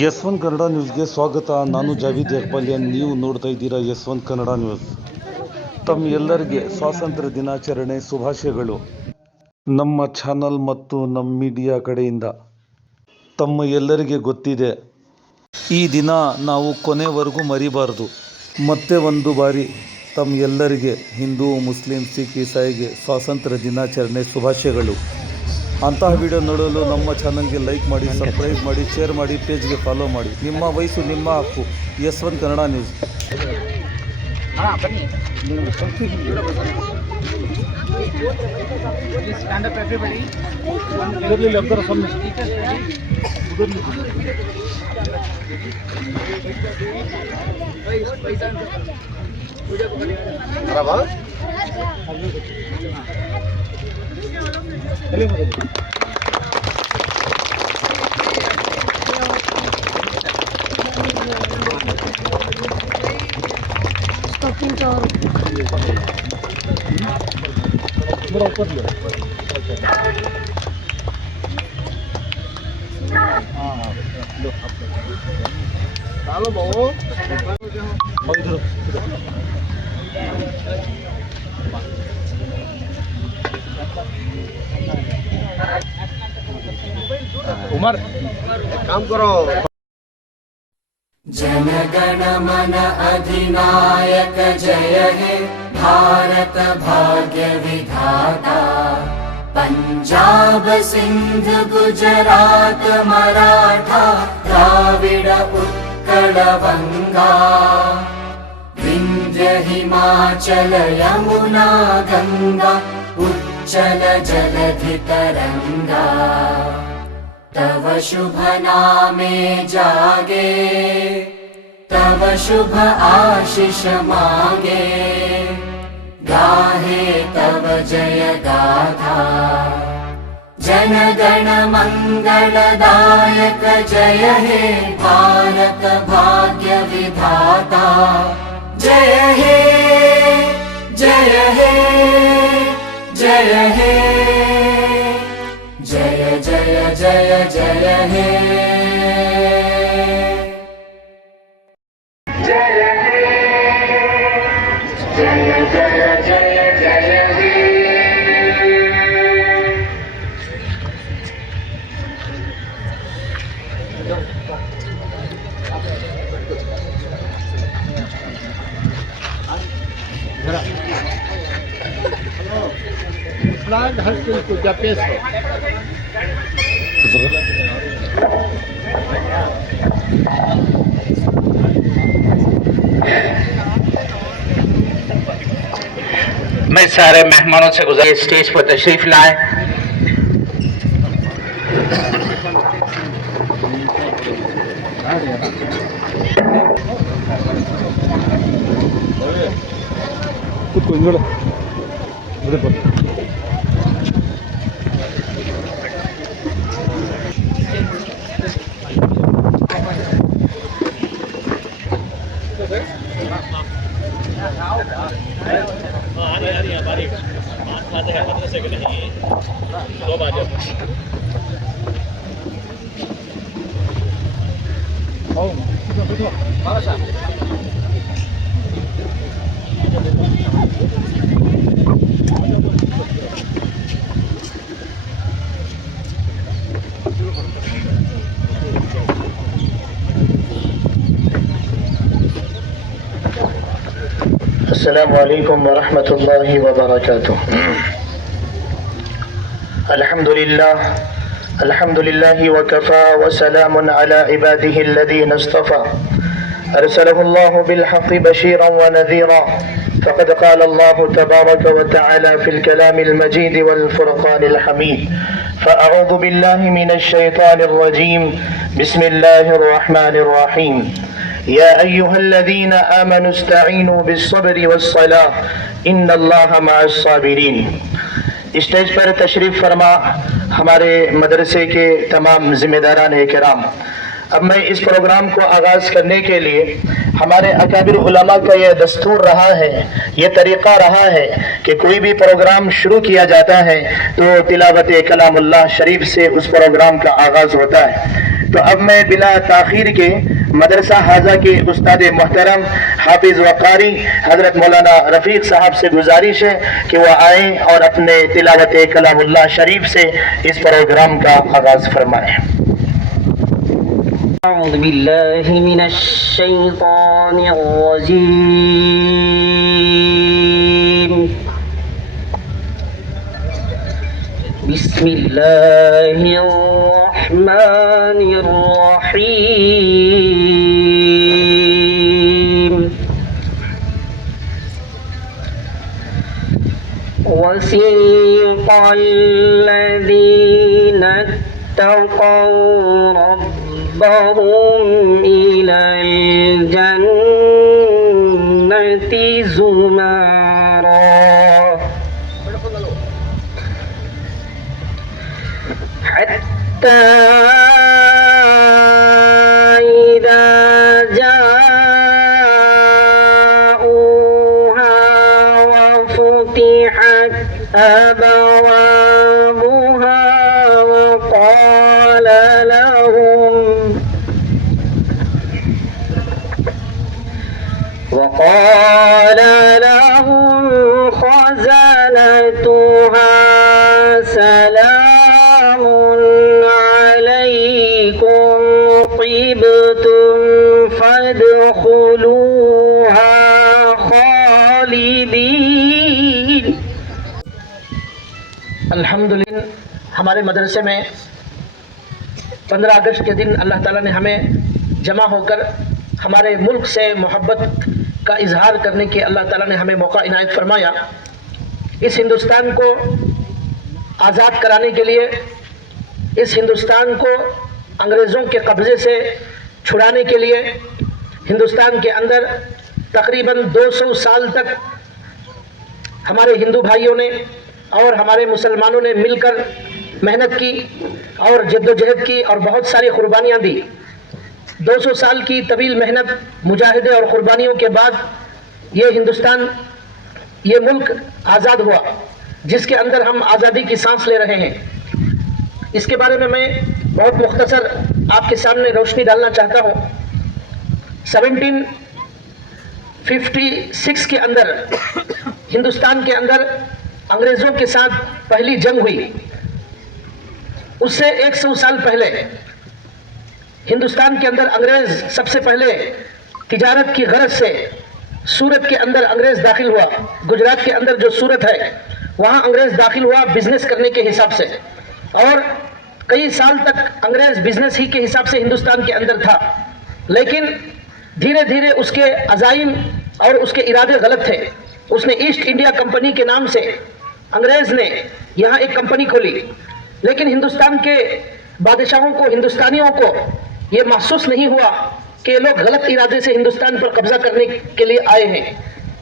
ಯಸ್1 ಕನ್ನಡ ನ್ಯೂಸ್ಗೆ ಸ್ವಾಗತ. ನಾನು ಜಾವೀದ್ ಇಕ್ಬಾಲಿಯನ್. ನೀವು ನೋಡ್ತಾ ಇದ್ದೀರಾ ಯಸ್1 ಕನ್ನಡ ನ್ಯೂಸ್. ತಮ್ಮ ಎಲ್ಲರಿಗೆ ಸ್ವಾತಂತ್ರ್ಯ ದಿನಾಚರಣೆ ಶುಭಾಶಯಗಳು. ನಮ್ಮ ಚಾನಲ್ ಮತ್ತು ನಮ್ಮ ಮೀಡಿಯಾ ಕಡೆಯಿಂದ ತಮ್ಮ ಎಲ್ಲರಿಗೆ ಗೊತ್ತಿದೆ, ಈ ದಿನ ನಾವು ಕೊನೆವರೆಗೂ ಮರಿಬಾರ್ದು. ಮತ್ತೆ ಒಂದು ಬಾರಿ ತಮ್ಮ ಎಲ್ಲರಿಗೆ, ಹಿಂದೂ, ಮುಸ್ಲಿಂ, ಸಿಖ್, ಇಸಾಯಿಗೆ ಸ್ವಾತಂತ್ರ್ಯ ದಿನಾಚರಣೆ ಶುಭಾಶಯಗಳು. ಅಂತಹ ವಿಡಿಯೋ ನೋಡಲು ನಮ್ಮ ಚಾನಲ್ಗೆ ಲೈಕ್ ಮಾಡಿ, ಸಬ್ಸ್ಕ್ರೈಬ್ ಮಾಡಿ, ಶೇರ್ ಮಾಡಿ, ಪೇಜ್ಗೆ ಫಾಲೋ ಮಾಡಿ. ನಿಮ್ಮ ವಯಸ್ಸು ನಿಮ್ಮ ಹಕ್ಕು. ಯಸ್1 ಕನ್ನಡ ನ್ಯೂಸ್. उमर काम करो. जनगण मन अधिनायक जय हे भारत भाग्य विधाता. पंजाब सिंध गुजरात मराठा द्राविड उत्कल बंगा. विंध्य हिमाचल यमुना गंगा उच्चल जलधि तरंगा. तव शुभ नामे जागे, तव शुभ आशीष मांगे. गाहे तव जय गाथा. जन गण मंगलदायक जय हे भारत भाग्य विधाता. जय हे जय हे जय हे जय जय जय जय हे. जय हे जय जय जय जय हे. Flag has been to the peso. मैं सारे मेहमानों से गुजारिश स्टेज पर तशरीफ लाए. السلام علیکم ورحمۃ اللہ وبرکاتہ. الحمد للہ وکفى وسلام علی عباده الذین اصطفى. ارسله اللہ بالحق بشیرا ونذیرا. فقد قال اللہ تبارک وتعالى في الكلام المجید والفرقان الحمید. فاعوذ باللہ من الشیطان الرجیم. بسم اللہ الرحمن الرحیم. یا ایہا الذین آمنوا استعینوا بالصبر والصلاة ان اللہ مع الصابرین. اسٹیج پر تشریف فرما ہمارے مدرسے کے تمام ذمہ داران کرام. اب میں اس پروگرام کو آغاز کرنے کے لیے ہمارے اکابر علماء کا یہ دستور رہا ہے، یہ طریقہ رہا ہے کہ کوئی بھی پروگرام شروع کیا جاتا ہے تو تلاوت کلام اللہ شریف سے اس پروگرام کا آغاز ہوتا ہے. تو اب میں بلا تاخیر کے مدرسہ حاضہ کے استاد محترم حافظ وقاری حضرت مولانا رفیق صاحب سے گزارش ہے کہ وہ آئیں اور اپنے تلاوت کلام اللہ شریف سے اس پروگرام کا آغاز فرمائیں۔ أعوذ بالله من الشيطان الرجيم بسم الله الرحمن الرحيم وسيق الذين اتقوا ربهم إلى الجنة زمرا حتى إذا جاءوها وفتحت أبوابها وقال لهم خزنتها سلام عليكم طبتم فادخلوها خالدين۔ الحمدللہ ہمارے مدرسے میں 15 اگست کے دن اللہ تعالیٰ نے ہمیں جمع ہو کر ہمارے ملک سے محبت کا اظہار کرنے کے اللہ تعالیٰ نے ہمیں موقع عنایت فرمایا۔ اس ہندوستان کو آزاد کرانے کے لیے، اس ہندوستان کو انگریزوں کے قبضے سے چھڑانے کے لیے ہندوستان کے اندر تقریباً 200 سال تک ہمارے ہندو بھائیوں نے اور ہمارے مسلمانوں نے مل کر محنت کی اور جد و جہد کی اور بہت ساری قربانیاں دی۔ 200 سال کی طویل محنت، مجاہدے اور قربانیوں کے بعد یہ ہندوستان، یہ ملک آزاد ہوا، جس کے اندر ہم آزادی کی سانس لے رہے ہیں۔ اس کے بارے میں بہت مختصر آپ کے سامنے روشنی ڈالنا چاہتا ہوں۔ 1756 کے اندر ہندوستان کے اندر انگریزوں کے ساتھ پہلی جنگ ہوئی۔ اس سے 100 سال پہلے ہندوستان کے اندر انگریز سب سے پہلے تجارت کی غرض سے سورت کے اندر انگریز داخل ہوا۔ گجرات کے اندر جو سورت ہے وہاں انگریز داخل ہوا بزنس کرنے کے حساب سے، اور کئی سال تک انگریز بزنس ہی کے حساب سے ہندوستان کے اندر تھا، لیکن دھیرے دھیرے اس کے عزائم اور اس کے ارادے غلط تھے۔ اس نے ایسٹ انڈیا کمپنی کے نام سے انگریز نے یہاں ایک کمپنی کھولی، لیکن ہندوستان کے بادشاہوں کو، ہندوستانیوں کو یہ محسوس نہیں ہوا کہ یہ لوگ غلط ارادے سے ہندوستان پر قبضہ کرنے کے لیے آئے ہیں۔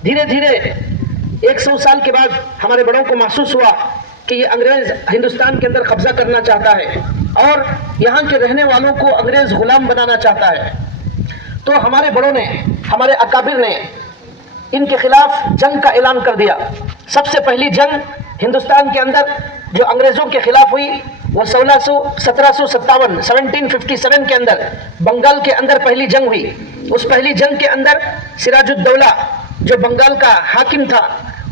دھیرے دھیرے 100 سال کے بعد ہمارے بڑوں کو محسوس ہوا کہ یہ انگریز ہندوستان کے اندر قبضہ کرنا چاہتا ہے اور یہاں کے رہنے والوں کو انگریز غلام بنانا چاہتا ہے۔ تو ہمارے بڑوں نے، ہمارے اکابر نے ان کے خلاف جنگ کا اعلان کر دیا۔ سب سے پہلی جنگ ہندوستان کے اندر جو انگریزوں کے خلاف ہوئی وہ 1757 کے اندر بنگال کے اندر پہلی جنگ ہوئی۔ اس پہلی جنگ کے اندر سراج الدولہ جو بنگال کا حاکم تھا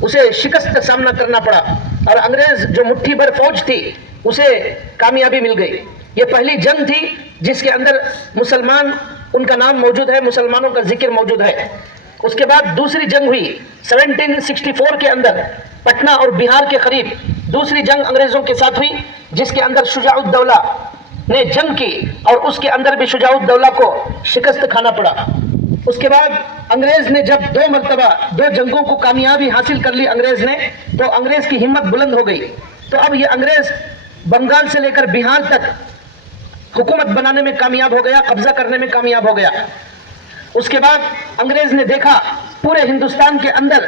اسے شکست کا سامنا کرنا پڑا، اور انگریز جو مٹھی بھر فوج تھی اسے کامیابی مل گئی۔ یہ پہلی جنگ تھی جس کے اندر مسلمان، ان کا نام موجود ہے، مسلمانوں کا ذکر موجود ہے۔ اس کے بعد دوسری جنگ ہوئی 1764 کے اندر پٹنہ اور بہار کے قریب دوسری جنگ انگریزوں کے ساتھ ہوئی، جس کے اندر شجاع الدولہ نے جنگ کی اور اس کے اندر بھی شجاع الدولہ کو شکست کھانا پڑا۔ اس کے بعد انگریز نے جب 2 مرتبہ 2 جنگوں کو کامیابی حاصل کر لی انگریز نے، تو انگریز کی ہمت بلند ہو گئی۔ تو اب یہ انگریز بنگال سے لے کر بہار تک حکومت بنانے میں کامیاب ہو گیا، قبضہ کرنے میں کامیاب ہو گیا۔ اس کے بعد انگریز نے دیکھا پورے ہندوستان کے اندر،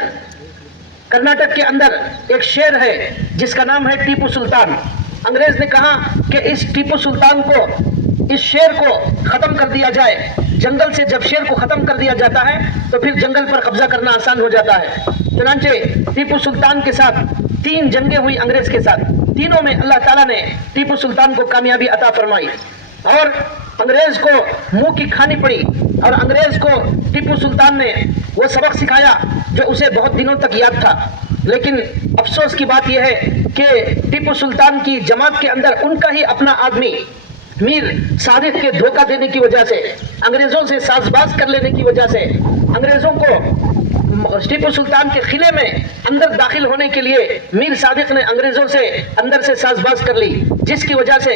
کرناٹک کے اندر ایک شیر ہے جس کا نام ہے ٹیپو سلطان۔ انگریز نے کہا کہ اس ٹیپو سلطان کو، اس شیر کو ختم کر دیا جائے۔ جنگل سے جب شیر کو ختم کر دیا جاتا ہے تو پھر جنگل پر قبضہ کرنا آسان ہو جاتا ہے۔ چنانچہ ٹیپو سلطان کے ساتھ 3 جنگیں ہوئی انگریز کے ساتھ، تینوں میں اللہ تعالیٰ نے ٹیپو سلطان کو کامیابی عطا فرمائی، اور अंग्रेज को मुंह की खानी पड़ी और अंग्रेज को टीपू सुल्तान ने वो सबक सिखाया जो उसे बहुत दिनों तक याद था। लेकिन अफसोस की बात यह है कि टीपू सुल्तान की जमात के अंदर उनका ही अपना आदमी मीर सादिक के धोखा देने की वजह से, अंग्रेजों से साजबाज कर लेने की वजह से, अंग्रेजों को टीपू सुल्तान के किले में अंदर दाखिल होने के लिए मीर सादिक ने अंग्रेजों से अंदर से साजबाज कर ली, जिसकी वजह से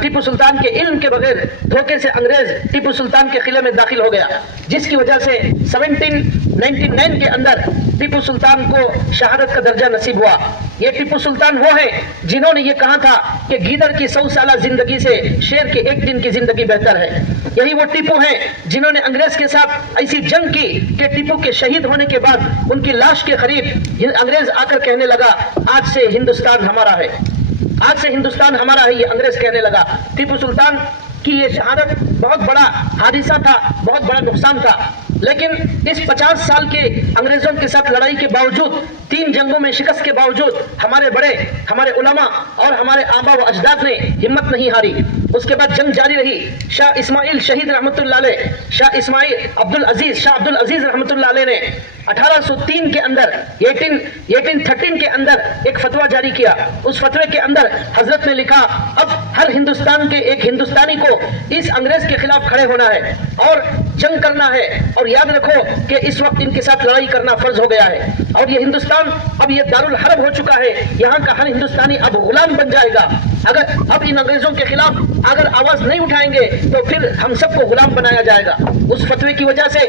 टीपू सुल्तान के इल्म के बगैर धोखे से अंग्रेज टीपू सुल्तान के किले में दाखिल हो गया, जिसकी वजह से 1799 के अंदर टीपू सुल्तान को शहादत का दर्जा नसीब हुआ। ये टीपू सुल्तान वो है जिन्होंने ये कहा था कि गीदड़ की 100 साल जिंदगी से शेर के एक दिन की जिंदगी बेहतर है। यही वो टीपू हैं जिन्होंने अंग्रेज के साथ ऐसी जंग की कि टीपू के शहीद होने के बाद उनकी लाश के करीब अंग्रेज आकर कहने लगा, आज से हिंदुस्तान हमारा है, आज से हिंदुस्तान हमारा है, ये अंग्रेज कहने लगा। टीपू सुल्तान की ये शहादत बहुत बड़ा हादिसा था, बहुत बड़ा नुकसान था। लेकिन इस 50 साल के अंग्रेजों के साथ लड़ाई के बावजूद, 3 जंगों में शिकस्त के बावजूद हमारे बड़े, हमारे उलमा और हमारे आबा व अजदाद ने हिम्मत नहीं हारी। उसके बाद जंग जारी रही। शाह इस्माइल शहीद रहमतुल्लाह अलैह, शाह इस्माइल अब्दुल अजीज रहमतुल्लाह अलैह ने 1803 के अंदर 1813 के अंदर एक फतवा जारी किया। उस फतवे के अंदर हजरत ने लिखा, अब हर हिंदुस्तान के एक हिंदुस्तानी को इस अंग्रेज के खिलाफ खड़े होना है और जंग करना है, और याद रखो कि इस वक्त इनके साथ लड़ाई करना फर्ज हो गया है। और ये हिंदुस्तान अब ये दारुल हरब हो चुका है, यहाँ का हर हिंदुस्तानी अब गुलाम बन जाएगा। अगर अब इन अंग्रेजों के खिलाफ अगर आवाज नहीं उठाएंगे तो फिर हम सबको गुलाम बनाया जाएगा। उस फतवे की वजह से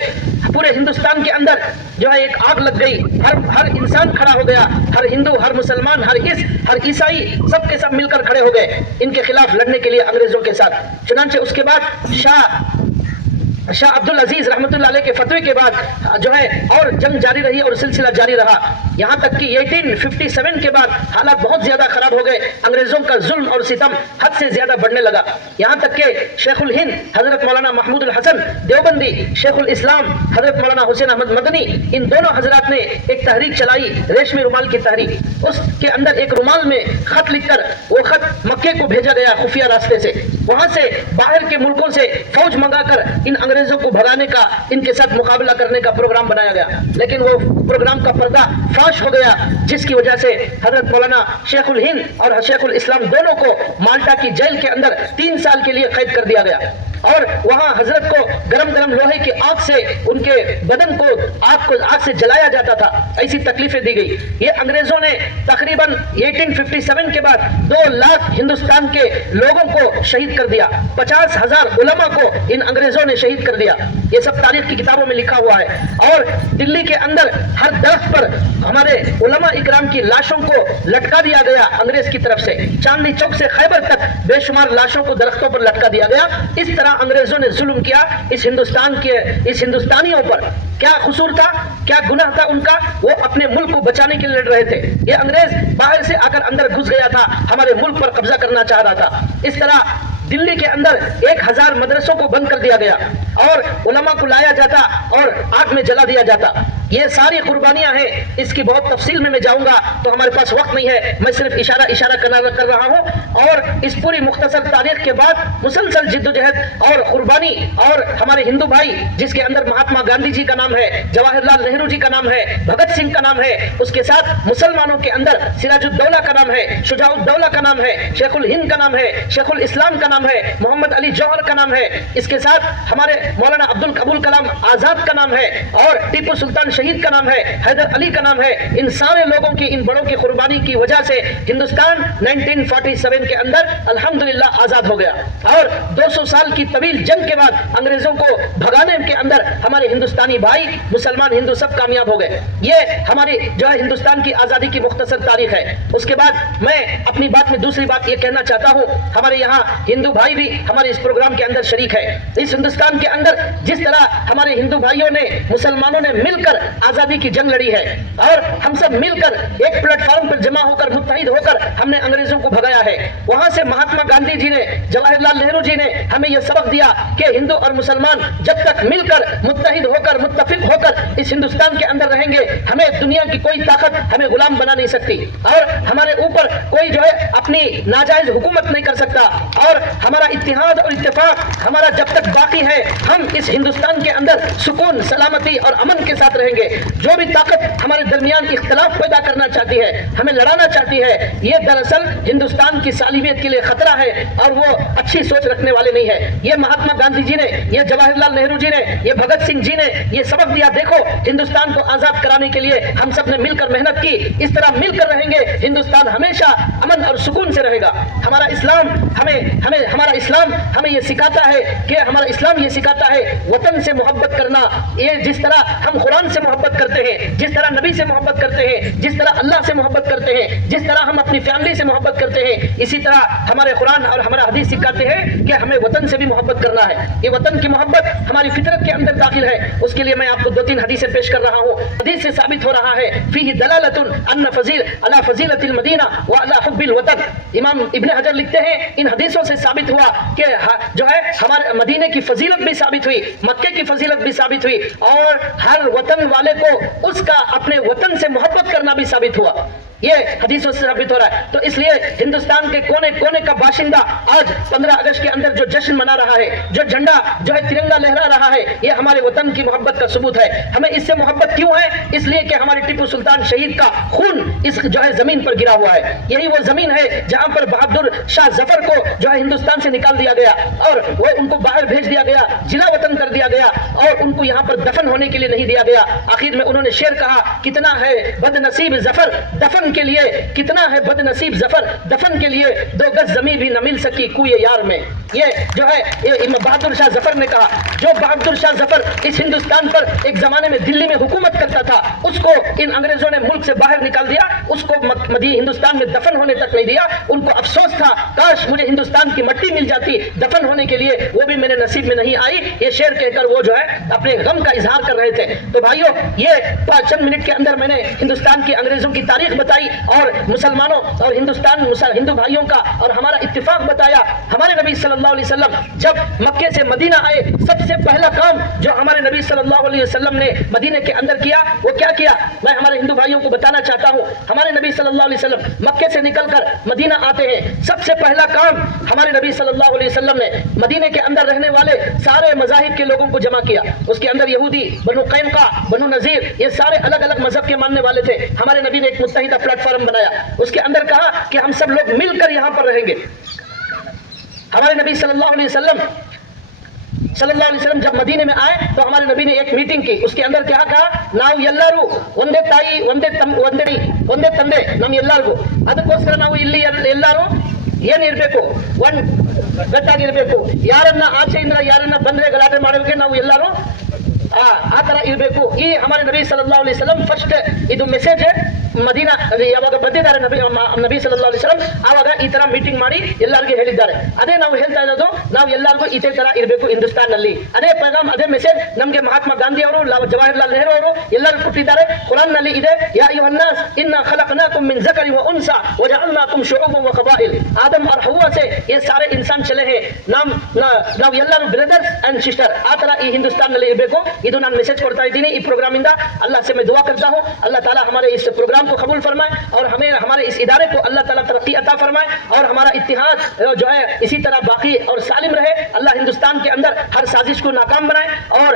पूरे हिंदुस्तान के अंदर जो है एक आग लग गई। हर इंसान खड़ा हो गया, हर हिंदू, हर मुसलमान, हर ईसाई, सबके सब मिलकर खड़े हो गए इनके खिलाफ लड़ने के लिए अंग्रेजों के साथ। चुनांचे उसके बाद शाह अब्दुल अजीज रहमतुल्लाह अलैह के फतवे के बाद जो है और जंग जारी रही और सिलसिला जारी रहा, यहाँ तक कि 1857 के बाद हालात बहुत ज्यादा खराब हो गए। अंग्रेजों का जुल्म और सितम हद से ज्यादा बढ़ने लगा। यहाँ तक कि शेखुल हिंद हजरत मौलाना महमूद उल हसन देवबंदी, शेखुल इस्लाम हजरत मौलाना हुसैन अहमद मदनी, इन दोनों हजरात ने एक तहरीक चलाई, रेशमी रुमाल की तहरीक। उसके अंदर एक रुमाल में खत लिखकर वो खत मक्के को भेजा गया खुफिया रास्ते से। वहां से बाहर के मुल्कों से फौज मंगाकर इन अंग्रेजों को भगाने का, इनके साथ मुकाबला करने का प्रोग्राम बनाया गया। लेकिन वो प्रोग्राम का पर्दा फाश हो गया, जिसकी वजह से हजरत मौलाना शेखुल हिंद और शेखुल इस्लाम दोनों को माल्टा की जेल के अंदर 3 साल के लिए कैद कर दिया गया। और वहां हजरत को गरम गरम लोहे की आग से उनके बदन को आग से जलाया जाता था, ऐसी तकलीफें दी गई। ये अंग्रेजों ने तकरीबन 1857 के बाद 2 लाख हिंदुस्तान के लोगों को शहीद कर दिया, 50,000 उलमा को इन अंग्रेजों ने शहीद कर दिया। ये सब तारीख की किताबों में लिखा हुआ है। और दिल्ली के अंदर हर दरख्त पर हमारे उलमा इकराम की लाशों को लटका दिया गया अंग्रेज की तरफ से। चांदनी चौक से खैबर तक बेशुमार लाशों को दरख्तों पर लटका दिया गया। इस तरह अंग्रेजों ने जुल्म किया इस हिंदुस्तानियों पर। क्या कसूर था, क्या गुनाह था उनका? वो अपने मुल्क को बचाने के लिए लड़ रहे थे। ये अंग्रेज बाहर से आकर अंदर घुस गया था, हमारे मुल्क पर कब्जा करना चाह रहा था। इस तरह दिल्ली के अंदर 1000 मदरसों को बंद कर दिया गया और उलमा को लाया जाता और आग में जला दिया जाता। ये सारी कुर्बानियां हैं, इसकी बहुत तफसील में मैं जाऊंगा तो हमारे पास वक्त नहीं है, मैं सिर्फ इशारा कर रहा हूं। और इस पूरी मुख्तसर तारीख के बाद मुसलसल जिद्दोजहद और कुर्बानी, और हमारे हिंदू भाई जिसके अंदर महात्मा गांधी जी का नाम है, जवाहरलाल नेहरू जी का नाम है, भगत सिंह का नाम है, उसके साथ मुसलमानों के अंदर सिराजुद्दौला का नाम है, शुजाउद्दौला का नाम है, शेखुल हिंद का नाम है, शेखुल इस्लाम का नाम है, मोहम्मद अली जौहर का नाम है, इसके साथ हमारे मौलाना अब्दुल कलाम आजाद का नाम है, और टीपू सुल्तान शहीद का नाम है, हैदर अली का नाम है। इन सारे लोगों की, इन बड़ों की कुर्बानी की वजह से हिंदुस्तान 1947 के अंदर अल्हम्दुलिल्लाह आजाद हो गया। और 200 साल की तवील जंग के बाद अंग्रेजों को भगाने के अंदर हमारे हिंदुस्तानी भाई, मुसलमान हिंदू सब कामयाब हो गए। ये हमारी जो है हिंदुस्तान की आजादी की मुख्तसर तारीख है। उसके बाद मैं अपनी बात में दूसरी बात ये कहना चाहता हूँ, हमारे यहाँ हिंदू भाई भी हमारे इस प्रोग्राम के अंदर शरीक है। इस हिंदुस्तान के अंदर जिस तरह हमारे हिंदू भाइयों ने, मुसलमानों ने मिलकर आजादी की जंग लड़ी है और हम सब मिलकर एक प्लेटफॉर्म पर जमा होकर मुत्तहिद होकर हमने अंग्रेजों को भगाया है। वहां से महात्मा गांधी जी ने, जवाहरलाल नेहरू जी ने हमें यह सबक दिया कि हिंदू और मुसलमान जब तक मिलकर मुत्तहिद होकर मुत्तफिक होकर इस हिंदुस्तान के अंदर रहेंगे, हमें दुनिया की कोई ताकत हमें गुलाम बना नहीं सकती और हमारे ऊपर कोई जो है अपनी नाजायज हुकूमत नहीं कर सकता। और हमारा इत्तेहाद और इत्तेफाक हमारा जब तक बाकी है, हम इस हिंदुस्तान के अंदर सुकून, सलामती और अमन के साथ रहेंगे। जो भी ताकत हमारे दरमियान इख्तलाफ पैदा करना चाहती है, हमें लड़ाना चाहती है, ये दरअसल हिंदुस्तान की सालिमियत के लिए खतरा है और वो अच्छी सोच रखने वाले नहीं है। ये महात्मा गांधी जी ने, ये जवाहरलाल नेहरू जी ने, ये भगत सिंह जी ने ये सबक दिया। देखो, हिंदुस्तान को आजाद कराने के लिए हम सब ने मिलकर मेहनत की। इस तरह मिलकर रहेंगे, हिंदुस्तान हमेशा अमन और सुकून से रहेगा। हमारा इस्लाम हमारा इस्लाम हमें ये सिखाता है कि हमारा इस्लाम ये सिखाता है वतन से मोहब्बत करना। ये जिस तरह हम कुरान से मोहब्बत करते हैं, जिस तरह नबी से मोहब्बत करते हैं, जिस तरह अल्लाह से मोहब्बत करते हैं, जिस तरह हम अपनी फैमिली से मोहब्बत करते हैं, इसी तरह हमारे कुरान और हमारा हदीस सिखाते हैं कि हमें वतन से भी मोहब्बत करना है। ये वतन की मोहब्बत हमारी फितरत के अंदर दाखिल है। उसके लिए मैं आपको 2-3 हदीसें पेश कर रहा हूँ। हदीस से साबित हो रहा है फीही दलालतुन अन्न फजील अला फजीलतिल मदीना व अला हुब्बिल वतन। इमाम इब्न हजर लिखते हैं, इन हदीसों से साबित हुआ कि जो है हमारे मदीने की फजीलत भी साबित हुई, मक्के की फजीलत भी साबित हुई और हर वतन वाले को उसका अपने वतन से मोहब्बत करना भी साबित हुआ। ये हदीसों से साबित हो रहा है। तो इसलिए हिंदुस्तान के कोने कोने का बाशिंदा आज 15 अगस्त के अंदर जो जश्न मना रहा है, जो झंडा जो है तिरंगा लहरा रहा है, ये हमारे वतन की मोहब्बत का सबूत है। हमें इससे मोहब्बत क्यों है? इसलिए कि हमारे टिप्पू सुल्तान शहीद का खून इस जो है जमीन पर गिरा हुआ है। यही वो जमीन है जहां पर बहादुर शाह जफर को जो है हिंदुस्तान से निकाल दिया गया और वो उनको बाहर भेज दिया गया, जिला वतन कर दिया गया और उनको यहाँ पर दफन होने के लिए नहीं दिया गया। आखिर में उन्होंने शेर कहा, कितना है बदनसीब जफर दफन के लिए, कितना है बदनसीब जफर दफन के लिए, 2 गज जमीन भी न मिल सकी कुए यार में। ये जो है ये बहादुर शाह जफर ने कहा। जो बहादुर शाह जफर इस हिंदुस्तान पर एक जमाने में दिल्ली में हुकूमत करता था, उसको इन अंग्रेजों ने मुल्क से बाहर निकाल दिया, उसको हिंदुस्तान में दफन होने तक नहीं दिया। उनको अफसोस था, काश मुझे हिंदुस्तान की मट्टी मिल जाती दफन होने के लिए, वो भी मेरे नसीब में नहीं आई। ये शेर कहकर वो जो है अपने गम का इजहार कर रहे थे। तो भाइयों, ये चंद मिनट के अंदर मैंने हिंदुस्तान की अंग्रेजों की तारीख बताई और मुसलमानों और हिंदू भाइयों का और हमारा इत्तिफाक बताया। हमारे नबी सल्लल्लाहु अलैहि वसल्लम जब मक्के से मदीना आए, सबसे पहला काम जो हमारे नबी सल्लल्लाहु अलैहि वसल्लम ने मदीने के अंदर किया, वो क्या किया, मैं हमारे हिंदू भाइयों को बताना चाहता हूँ। हमारे नबी सल्लल्लाहु अलैहि वसल्लम मक्के से निकलकर मदीना आते हैं, सबसे पहला काम हमारे नबी सल्लल्लाहु अलैहि वसल्लम ने मदीने के अंदर रहने वाले सारे मज़ाहिब के लोगों को जमा किया। उसके अंदर यहूदी, बनु कैनुका, बनु नज़ीर, ये सारे अलग अलग मजहब के मानने वाले थे। हमारे नबी ने एक मुत्तहिदा प्लेटफॉर्म बनाया, उसके अंदर कहा कि हम सब लोग मिलकर यहां पर रहेंगे। हमारे नबी सल्लल्लाहु अलैहि वसल्लम जब मदीने में आए तो हमारे नबी ने एक मीटिंग की। उसके अंदर क्या कहा, ನಾವು ಎಲ್ಲರೂ ಒಂದೇ ತಾಯಿ ಒಂದೇ ತಂದೆ ನಮ್ಮ ಎಲ್ಲರಿಗೂ, ಅದಕ್ಕೋಸ್ಕರ ನಾವು ಇಲ್ಲಿ ಎಲ್ಲರೂ ಏನಿರಬೇಕು, ಗಟ್ಟಾಗಿರ್ಬೇಕು, ಯಾರನ್ನ ಆಚೆಯಿಂದ ಯಾರನ್ನ ಬಂದ್ರೆ ಗಲಾಟೆ ಮಾಡೋಕೆ ನಾವು ಎಲ್ಲರೂ ಆ ತರ ಇರಬೇಕು। ಈ ಹಮಾರೆ ನಬಿ ಸಲ್ಲಲ್ಲಾಹು ಅಲೈಹಿ ವಸಲ್ಲಂ ಫಸ್ಟ್ ಇದು ಮೆಸೇಜ್ ಮದೀನಾ ಯಾವಾಗ ಬಂದಿದ್ದಾರೆ ನಬಿ ಸಲ್ಲಲ್ಲಾಹು ಅಲೈಹಿ ವಸಲ್ಲಂ, ಆವಾಗ ಈ ತರ ಮೀಟಿಂಗ್ ಮಾಡಿ ಎಲ್ಲರಿಗೂ ಹೇಳಿದ್ದಾರೆ। ಅದೇ ನಾವು ಹೇಳ್ತಾ ಇರೋದು, ನಾವು ಎಲ್ಲರಿಗೂ ಇದೇ ತರ ಇರಬೇಕು ಹಿಂದೂಸ್ತಾನ್ ನಲ್ಲಿ। ಅದೇ ಪೈಗಾಮ್, ಅದೇ ಮೆಸೇಜ್ ನಮಗೆ ಮಹಾತ್ಮ ಗಾಂಧಿ ಅವರು, ಜವಾಹರಲಾಲ್ ನೆಹರು ಅವರು ಎಲ್ಲರೂ ಕೊಟ್ಟಿದ್ದಾರೆ। ಕುರಾನ್ ನಲ್ಲಿ ಇದೆ, ಯಾ ಅಯ್ಯುಹನ್ನಾಸ್ ಇನ್ನ ಖಲಕ್ನಾಕುಂ ಮಿನ್ ज़करि व उनसा वजअलनाकुम शुऊबन व क़बाइल। आदम और हव्वा से ये सारे इंसान चले हैं, ನಾವು ಎಲ್ಲರೂ ಬ್ರದರ್ಸ್ ಅಂಡ್ ಸಿಸ್ಟರ್, ಆ ತರ ಈ ಹಿಂದೂಸ್ತಾನ್ ನಲ್ಲಿ ಇರಬೇಕು। ಇದು ನಾನು ಮೆಸೇಜ್ ಕೊಡ್ತಾ ಇದ್ದೀನಿ ಈ प्रोग्राम इंदा। अल्लाह से मैं दुआ करता हूँ, अल्लाह ताला हमारे इस प्रोग्राम को कबूल फरमाए और हमें हमारे इस इदारे को अल्लाह ताला तरक्की अता फरमाए और हमारा इत्तिहाद जो है इसी तरह बाकी और सालिम रहे। अल्लाह हिंदुस्तान के अंदर हर साजिश को नाकाम बनाए और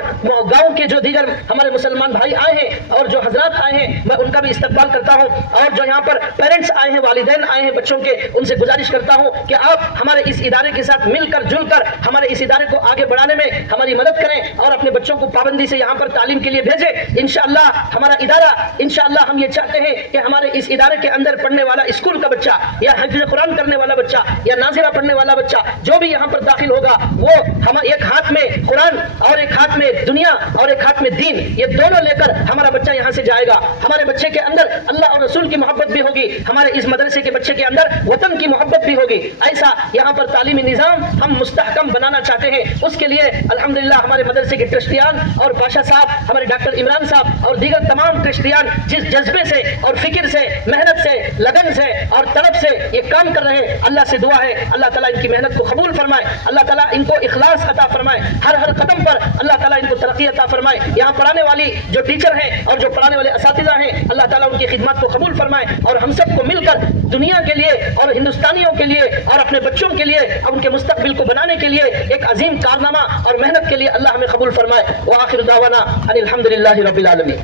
गाँव के जो दीगर हमारे मुसलमान भाई आए हैं और जो हजरात आए हैं, मैं उनका भी इस्तकबाल करता हूँ। और जो यहाँ पर पेरेंट्स आए हैं, वालिदैन आए हैं बच्चों के, उनसे गुजारिश करता हूँ कि आप हमारे इस इदारे के साथ मिलकर जुलकर हमारे इस इदारे को आगे बढ़ाने में हमारी मदद करें और अपने बच्चों को पाबंदी से यहाँ पर तालीम के लिए भेजें। इंशाअल्लाह हमारा इदारा, इंशाअल्लाह हम ये चाहते हैं कि हमारे इस इदारे के अंदर पढ़ने वाला स्कूल का बच्चा या हिफ्ज़ कुरान करने वाला बच्चा या नाज़िरा पढ़ने वाला बच्चा जो भी यहाँ पर दाखिल होगा, वो हम एक हाथ में कुरान और एक हाथ में दुनिया और एक हाथ में दीन, ये दोनों लेकर हमारा बच्चा यहाँ से जाएगा। हमारे बच्चे के अंदर अल्लाह और रसूल की मोहब्बत भी होगी, हमारे इस मदरसे के बच्चे के अंदर वतन की मोहब्बत भी होगी। ऐसा यहाँ पर तालीमी निज़ाम हम मुस्तहकम बनाना चाहते हैं। उसके लिए अल्हम्दुलिल्लाह हमारे मदरसे के ट्रस्टियान और बादशाह साहब, हमारे डॉक्टर इमरान साहब और दीगर तमाम ट्रस्टियान जिस जज्बे से और फिक्र से, मेहनत से, लगन से और तड़प से ये काम कर रहे हैं, अल्लाह से दुआ है अल्लाह ताला इनकी मेहनत को कबूल फरमाए, अल्लाह ताला इनको इखलास अता फरमाए, हर हर कदम पर अल्लाह ताला इनको तरक्की अता फरमाए। यहाँ पढ़ाने वाली जो टीचर हैं और जो पढ़ाने वाले असातिज़ा हैं, अल्लाह ताला उनकी खिदमत को कबूल फरमाए और हम सबको मिलकर दुनिया के लिए और हिंदुस्तानियों के लिए और अपने बच्चों के लिए और उनके मुस्तकबिल को बनाने के लिए एक अजीम कारनामा और मेहनत के लिए अल्लाह हमें कबूल फरमाए। व आखिर दावाना अनिल हम्दुलिल्लाहि रब्बिल आलमीन।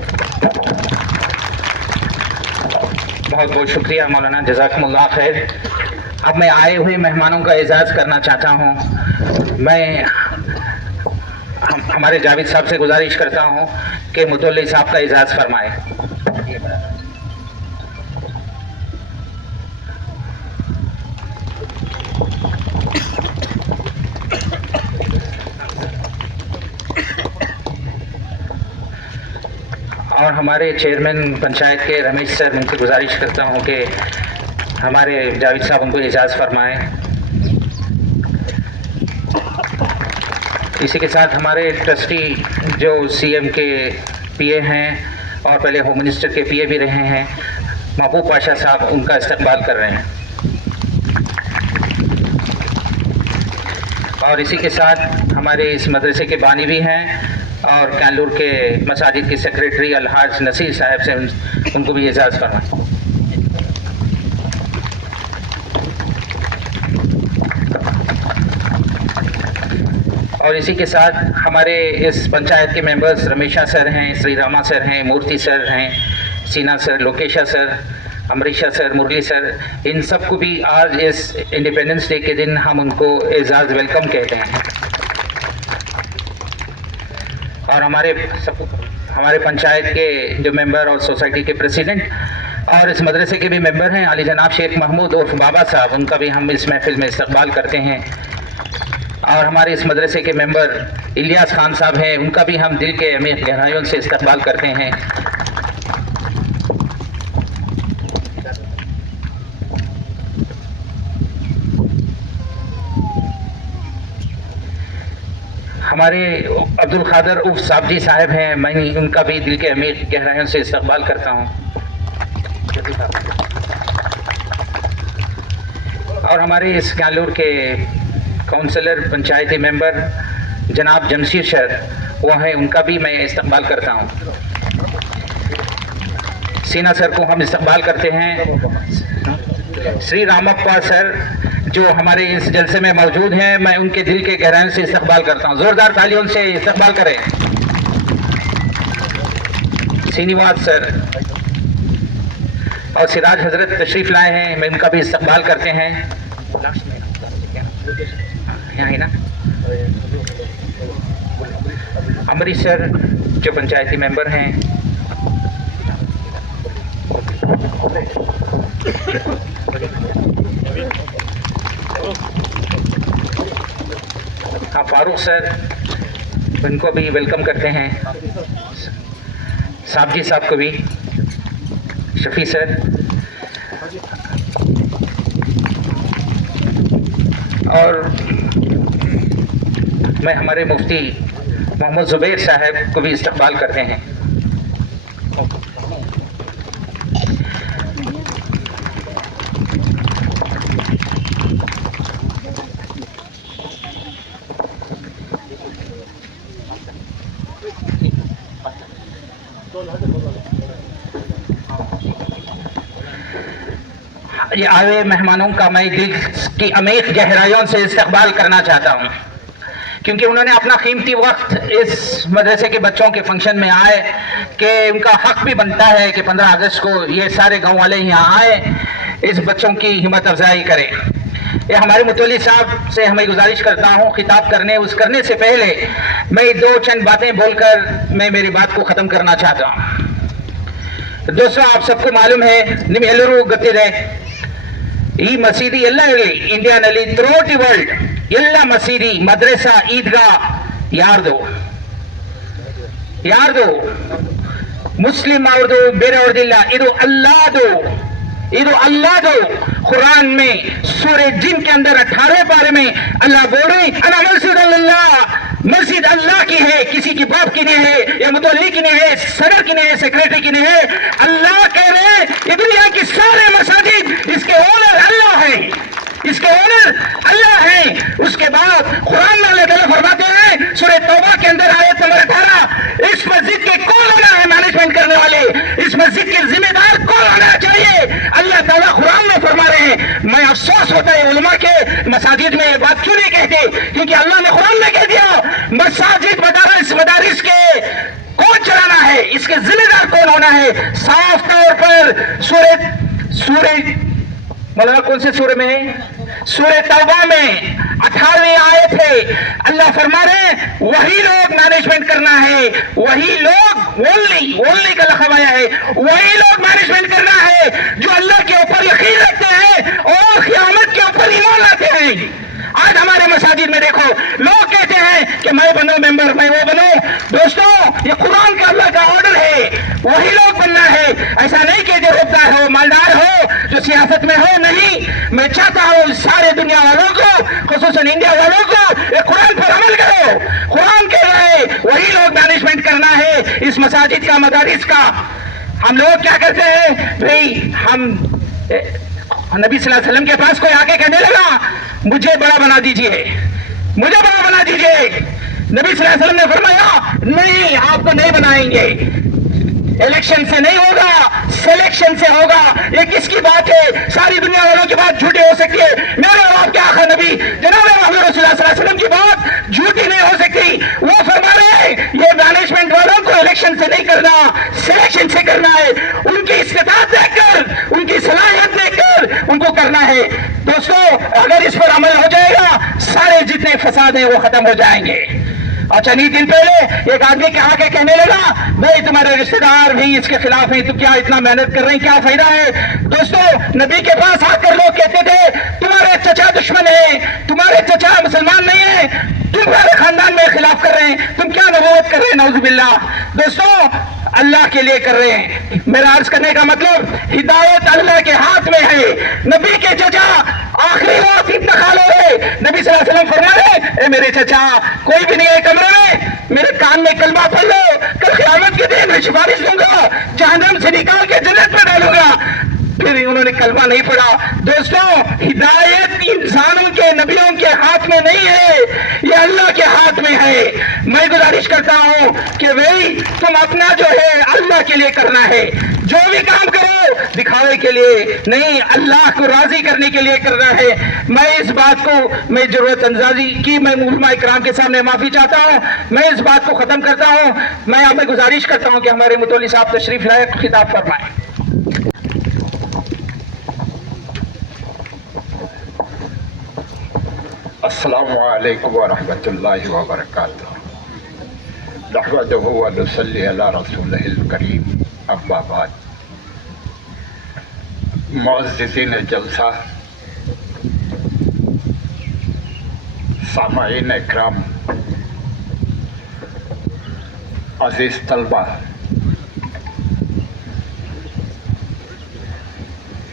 बहुत बहुत शुक्रिया मौलाना, जज़ाकुमुल्लाह खैर। अब मैं आए हुए मेहमानों का एजाज़ करना चाहता हूँ। मैं हमारे जावेद साहब से गुजारिश करता हूँ कि मुतवल्ली साहब का एजाज़ फरमाए। और हमारे चेयरमैन पंचायत के रमेश सर, उनकी गुजारिश करता हूँ कि हमारे जावेद साहब उनको एजाज़ फरमाएँ। इसी के साथ हमारे ट्रस्टी जो सीएम के पीए हैं और पहले होम मिनिस्टर के पीए भी रहे हैं, महबूब पाशा साहब, उनका इस्तकबाल कर रहे हैं। और इसी के साथ हमारे इस मदरसे के बानी भी हैं और कानूर के मसाजिद के सेक्रेटरी अलहाज नसीर साहब से उनको भी एजाज़ फरमाएं। और इसी के साथ हमारे इस पंचायत के मेंबर्स रमेशा सर हैं, श्री रामा सर हैं, मूर्ति सर हैं, सीना सर, लोकेशा सर, अमरीशा सर, मुरली सर, इन सबको भी आज इस इंडिपेंडेंस डे के दिन हम उनको एजाज़ वेलकम कहते हैं। और हमारे पंचायत के जो मेंबर और सोसाइटी के प्रेसिडेंट और इस मदरसे के भी मेंबर हैं अली जनाब शेख महमूद उर्फ बाबा साहब, उनका भी हम इस महफिल में इस्तकबाल करते हैं। और हमारे इस मदरसे के मेंबर इलियास खान साहब हैं, उनका भी हम दिल के अमीर गहराइयों से इस्तकबाल करते हैं। हमारे अब्दुल खादर उर्फ साबजी साहब हैं, मैं उनका भी दिल के अमीर गहराइयों से इस्तकबाल करता हूँ। और हमारे इस कानूर के काउंसलर पंचायती मेंबर जनाब जमशीर सर, वो हैं, उनका भी मैं इस्तकबाल करता हूँ। सीना सर को हम इस्तकबाल करते हैं। श्री रामप्पा सर जो हमारे इस जलसे में मौजूद हैं, मैं उनके दिल के गहराइयों से इस्तकबाल करता हूँ। ज़ोरदार तालियों से इस्तकबाल करें। श्रीनिवास सर और सिराज हजरत तशरीफ़ लाए हैं, मैं उनका भी इस्तकबाल करते हैं। यहाँ ही ना अमरीश सर जो पंचायती मेंबर हैं, हाँ फारूक सर, उनको भी वेलकम करते हैं। साबजी साहब को भी, शफी सर, और मैं हमारे मुफ्ती मोहम्मद जुबैर साहब को भी इस्तकबाल करते हैं। ये आए हुए मेहमानों का मैं दिल की अमीर गहराइयों से इस्तकबाल करना चाहता हूँ, क्योंकि उन्होंने अपना कीमती वक्त इस मदरसे के बच्चों के फंक्शन में आए कि उनका हक भी बनता है कि 15 अगस्त को ये सारे गांव वाले यहाँ आए, इस बच्चों की हिम्मत अफजाई करें। ये हमारे मुतवल्ली साहब से हमें गुजारिश करता हूँ, खिताब करने से पहले मैं दो चंद बातें बोलकर मैं मेरी बात को ख़त्म करना चाहता हूँ। दोस्तों, आप सबको मालूम है निमेलरू गतिरे ಈ ಮಸೀದಿ ಎಲ್ಲ ಇರಲಿ ಇಂಡಿಯಾನಲ್ಲಿ ಥ್ರೂಔಟ್ ದಿ ವರ್ಲ್ಡ್ ಎಲ್ಲ ಮಸೀದಿ, ಮದ್ರಸಾ, ಈದ್ಗಾ ಯಾರ್ ದೋ ಮುಸ್ಲಿಂ ಅವ್ರದು ಬೇರೆಯವ್ರದಿಲ್ಲ, ಇದು ಅಲ್ಲಾಹದು, ಇದು ಅಲ್ಲಾಹದು. कुरान में सूरह जिन के अंदर 18 पारे में अल्लाह बोल रहे अना मस्जिद अल्लाह, मस्जिद अल्लाह की है, किसी की बाप की नहीं है, या मुतल्ली की नहीं है, सदर की नहीं है, सेक्रेटरी की नहीं है. अल्लाह कह रहे हैं ये दुनिया की सारे मसाजिद इसके ओनर अल्लाह है, इसके ओनर अल्लाह है. उसके बाद कुरान में अल्लाह ताला फरमाते हैं सूरह तौबा के अंदर आयत नंबर 18, इस मस्जिद के कौन होना है मैनेजमेंट करने वाले, इस मस्जिद के जिम्मेदार कौन होना चाहिए. अल्लाह ताला कुरान में फरमा रहे हैं. मैं अफसोस होता है उलमा के मसाजिद में ये बात क्यों नहीं कहते, क्योंकि अल्लाह ने कुरान में कह दिया मसाजिद मदारिस के कौन चलाना है, इसके जिम्मेदार कौन होना है. साफ तौर पर सूरह मतलब कौन से सूरह में है, सूरह तौबा में 18वीं आयत है. अल्लाह फरमा रहे हैं वही लोग मैनेजमेंट करना है, वही लोग ओनली का लखब आया है, वही लोग मैनेजमेंट करना है जो अल्लाह के ऊपर यकीन रखते हैं और क़यामत के ऊपर ईमान लाते हैं. आज हमारे मसाजिद में देखो लोग कहते हैं कि मैं बनो मेंबर, मैं वो बनो. दोस्तों ये कुरान का अल्लाह का ऑर्डर है, वही लोग बनना है. ऐसा नहीं कि जो रुकदार हो, मालदार हो, जो सियासत में हो, नहीं. मैं चाहता हूँ सारे दुनिया वालों को, खुसूसन इंडिया वालों को, ये कुरान पर अमल करो. कुरान कह रहा है वही लोग मैनेजमेंट करना है इस मसाजिद का, मदारिस का. हम लोग क्या करते हैं भाई, हम नबी सल्लल्लाहु अलैहि वसल्लम के पास कोई आके कहने लगा मुझे बड़ा बना दीजिए, मुझे बड़ा बना दीजिए. नबी सल्लल्लाहु अलैहि वसल्लम ने फरमाया नहीं, आपको नहीं बनाएंगे, इलेक्शन से नहीं होगा, सिलेक्शन से होगा. ये किसकी बात है, सारी दुनिया वालों की बात झूठी हो सकती है, मेरे और आपके आखिर नबी जनाब मोहम्मद रसूलुल्लाह सल्लल्लाहु अलैहि वसल्लम की बात झूठी नहीं हो सकती. वो फरमा रहे हैं ये मैनेजमेंट वालों को इलेक्शन से नहीं करना, सिलेक्शन से करना है. उनकी इस्तिताअत देखकर, उनकी सलाहियत देखकर उनको करना है. दोस्तों अगर इस पर अमल हो जाएगा सारे जितने फसाद हैं वो खत्म हो जाएंगे. और चंद दिन पहले एक आदमी के आके कहने लगा भाई तुम्हारे रिश्तेदार भी इसके खिलाफ हैं, तो क्या इतना मेहनत कर रहे हैं, क्या फायदा है. दोस्तों नबी के पास आकर लोग कहते थे तुम्हारे चचा दुश्मन है, तुम्हारे चचा मुसलमान नहीं है, तुम्हारे खानदान में खिलाफ कर रहे हैं, तुम क्या नबूवत कर रहे हैं, नऊजुबिल्लाह. दोस्तों अल्लाह के लिए कर रहे हैं. मेरा अर्ज करने का मतलब हिदायत अल्लाह के हाथ में है. नबी के चचा आखिरी वक्त इंतकाल हो गए, नबी सल्लल्लाहु अलैहि वसल्लम फरमा रहे ए मेरे चचा कोई भी नहीं है कमरे में, मेरे कान में कलमा पढ़ लो, कल क़यामत के दिन मैं सिफारिश दूंगा, जहन्नम से निकाल के जन्नत में डालूंगा. फिर उन्होंने कलमा नहीं पढ़ा. दोस्तों हिदायत इंसानों के, नबियों के हाथ में नहीं है, ये अल्लाह के हाथ में है. मैं गुजारिश करता हूँ कि भाई तुम अपना जो है अल्लाह के लिए करना है, जो भी काम करो दिखावे के लिए नहीं, अल्लाह को राजी करने के लिए करना है. मैं इस बात को, मैं जरूरत अंदाजी की, मैं उलमा इकराम के सामने माफी चाहता हूँ. मैं इस बात को खत्म करता हूँ. मैं आपसे गुजारिश करता हूँ कि हमारे मुतौली साहब तशरीफ लाए, खिताब फरमाएं. अस्सलामु अलैकुम व रहमतुल्लाहि व बरकातुहू. नहमदुहु व नुसल्ली अला रसूलिहिल करीम. अम्मा बाद. मुअज़्ज़िज़ीन जलसा, सामाईन इकराम, अजीज तलबा,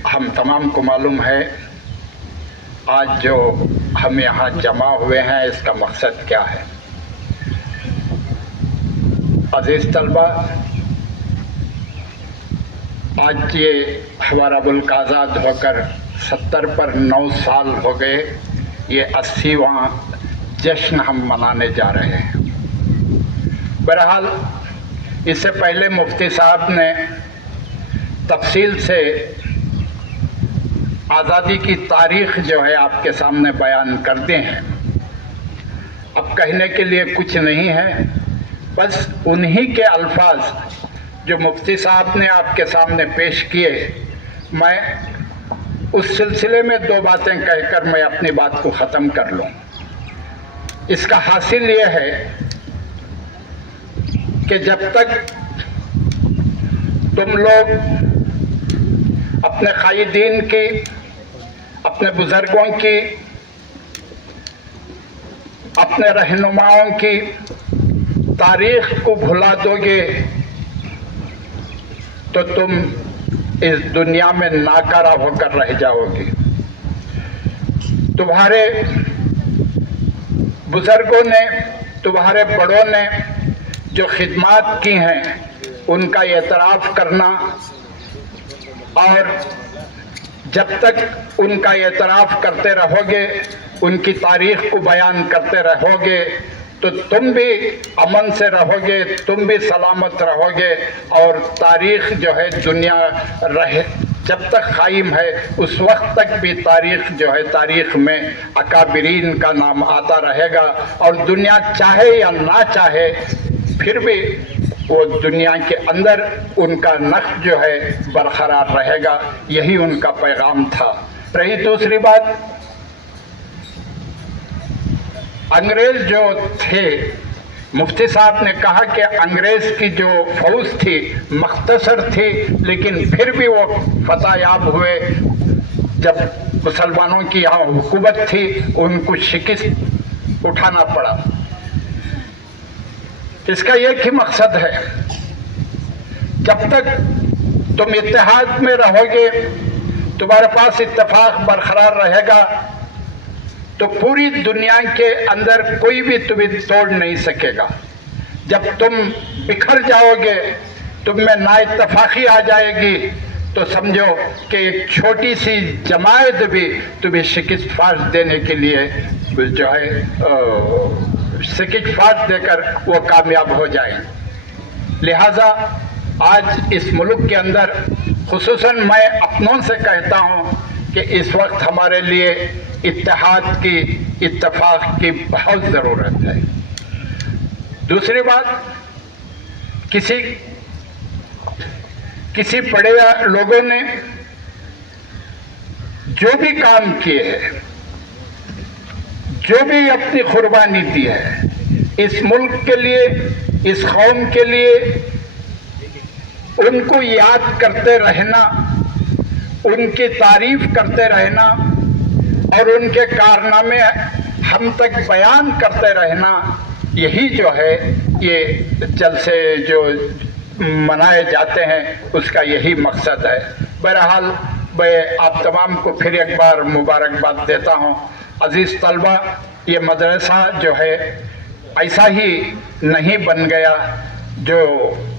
हम तमाम को मालूम है आज जो हम यहाँ जमा हुए हैं इसका मकसद क्या है. अजीज तलबा, आज ये हमारा मुल्क आज़ाद होकर 70 पर 9 साल हो गए. ये 80वां जश्न हम मनाने जा रहे हैं. बहरहाल इससे पहले मुफ्ती साहब ने तफसील से आज़ादी की तारीख़ जो है आपके सामने बयान करते हैं. अब कहने के लिए कुछ नहीं है, बस उन्हीं के अल्फाज जो मुफ्ती साहब ने आपके सामने पेश किए, मैं उस सिलसिले में 2 बातें कहकर मैं अपनी बात को ख़त्म कर लूँ. इसका हासिल ये है कि जब तक तुम लोग अपने क़ायदीन की, अपने बुज़ुर्गों की अपने रहनुमाओं की तारीख को भुला दोगे तो तुम इस दुनिया में नाकारा होकर रह जाओगे। तुम्हारे बुजुर्गों ने, तुम्हारे बड़ों ने जो खिदमत की हैं उनका एतराफ़ करना, और जब तक उनका एतराफ़ करते रहोगे, उनकी तारीख को बयान करते रहोगे, तो तुम भी अमन से रहोगे, तुम भी सलामत रहोगे, और तारीख जो है दुनिया रहे जब तक कायम है उस वक्त तक भी तारीख जो है, तारीख में अकाबिरीन का नाम आता रहेगा। और दुनिया चाहे या ना चाहे फिर भी वो दुनिया के अंदर उनका नक्श जो है बरकरार रहेगा। यही उनका पैगाम था। रही दूसरी बात, अंग्रेज जो थे, मुफ्ती साहब ने कहा कि अंग्रेज की जो फौज थी मख्तसर थी, लेकिन फिर भी वो फतहयाब हुए। जब मुसलमानों की यहाँ हुकूमत थी उनको शिकस्त उठाना पड़ा। इसका एक ही मकसद है, जब तक तुम इत्तेहाद में रहोगे, तुम्हारे पास इत्तेफाक बरकरार रहेगा, तो पूरी दुनिया के अंदर कोई भी तुम्हें तोड़ नहीं सकेगा। जब तुम बिखर जाओगे, तुम में नाइत्तेफाकी आ जाएगी, तो समझो कि एक छोटी सी जमायत भी तुम्हें शिकस्त फाश देने के लिए जो है शिकस्त फाश देकर वो कामयाब हो जाए। लिहाजा आज इस मुल्क के अंदर, खुसूसन मैं अपनों से कहता हूँ कि इस वक्त हमारे लिए इत्तेहाद की, इत्तेफाक की बहुत ज़रूरत है। दूसरी बात, किसी बड़े लोगों ने जो भी काम किए हैं, जो भी अपनी कुर्बानी दी है इस मुल्क के लिए, इस कौम के लिए, उनको याद करते रहना, उनकी तारीफ करते रहना और उनके कारनामे हम तक बयान करते रहना, यही जो है ये जलसे जो मनाए जाते हैं उसका यही मकसद है। बहरहाल मैं आप तमाम को फिर एक बार मुबारकबाद देता हूँ। अजीज़ तलबा, ये मदरसा जो है ऐसा ही नहीं बन गया जो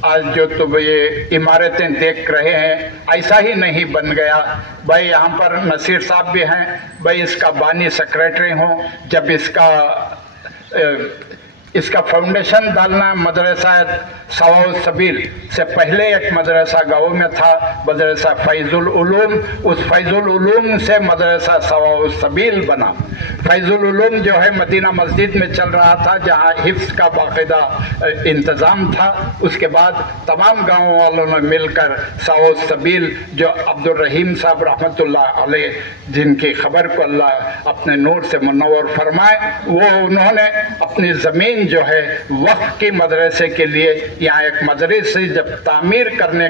आज जो तुम ये इमारतें देख रहे हैं, ऐसा ही नहीं बन गया। भाई यहाँ पर नसीर साहब भी हैं, भाई इसका बानी सेक्रेटरी हूँ। जब इसका फाउंडेशन डालना मदरसा सवाउल सबील से पहले एक मदरसा गाँव में था, मदरसा फैजुल उलूम, उस फैजुल उलूम से मदरसा सवाउल सबील बना। फैजुल उलूम जो है मदीना मस्जिद में चल रहा था, जहाँ हिफ्स का बाकायदा इंतज़ाम था। उसके बाद तमाम गाँव वालों ने मिलकर सवाउल सबील, जो अब्दुल रहीम साहब रहमतुल्लाह अलैह, जिनकी खबर को अल्लाह अपने नूर से मुनव्वर फरमाए, वो उन्होंने अपनी ज़मीन जो है वक्त के मदरसे के लिए यहाँ एक मदरसे जब तामीर करने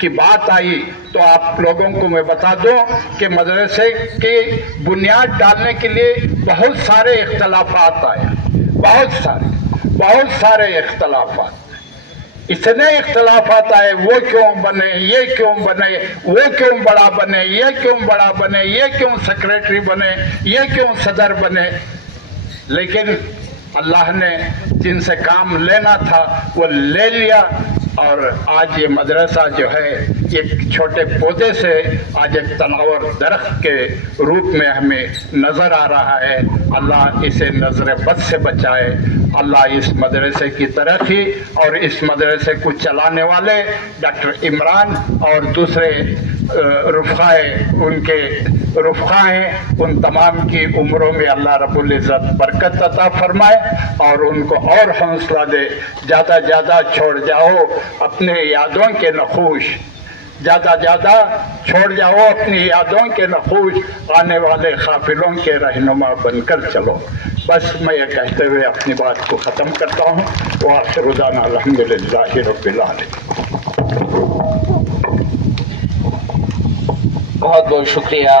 की बात आई, तो आप लोगों को मैं बता दूं कि मदरसे की बुनियाद डालने के लिए बहुत सारे इख्तलाफात आए, बहुत सारे इख्तलाफात। इतने इख्तलाफात आए, वो क्यों बने, ये क्यों बने, वो क्यों बड़ा बने, ये क्यों बड़ा बने, ये क्यों सेक्रेटरी बने, ये क्यों सदर बने। लेकिन अल्लाह ने जिनसे काम लेना था वो ले लिया, और आज ये मदरसा जो है एक छोटे पौधे से आज एक तनावर दरख्त के रूप में हमें नज़र आ रहा है। अल्लाह इसे नज़र बद से बचाए। अल्लाह इस मदरसे की तरक्की और इस मदरसे को चलाने वाले डॉक्टर इमरान और दूसरे उनके रुफ़ा हैं, उन तमाम की उम्रों में अल्लाह रब्बुल इज़्ज़त बरकत अता फरमाए और उनको और हौसला दे। ज़्यादा छोड़ जाओ अपने यादों के नखूश, ज़्यादा छोड़ जाओ अपनी यादों के नखूश, आने वाले काफिलों के रहनुमा बनकर चलो। बस मैं ये कहते हुए अपनी बात को ख़त्म करता हूँ। व आखिर दाना अल्हम्दुलिल्लाहि रब्बिल आलमीन। बहुत बहुत शुक्रिया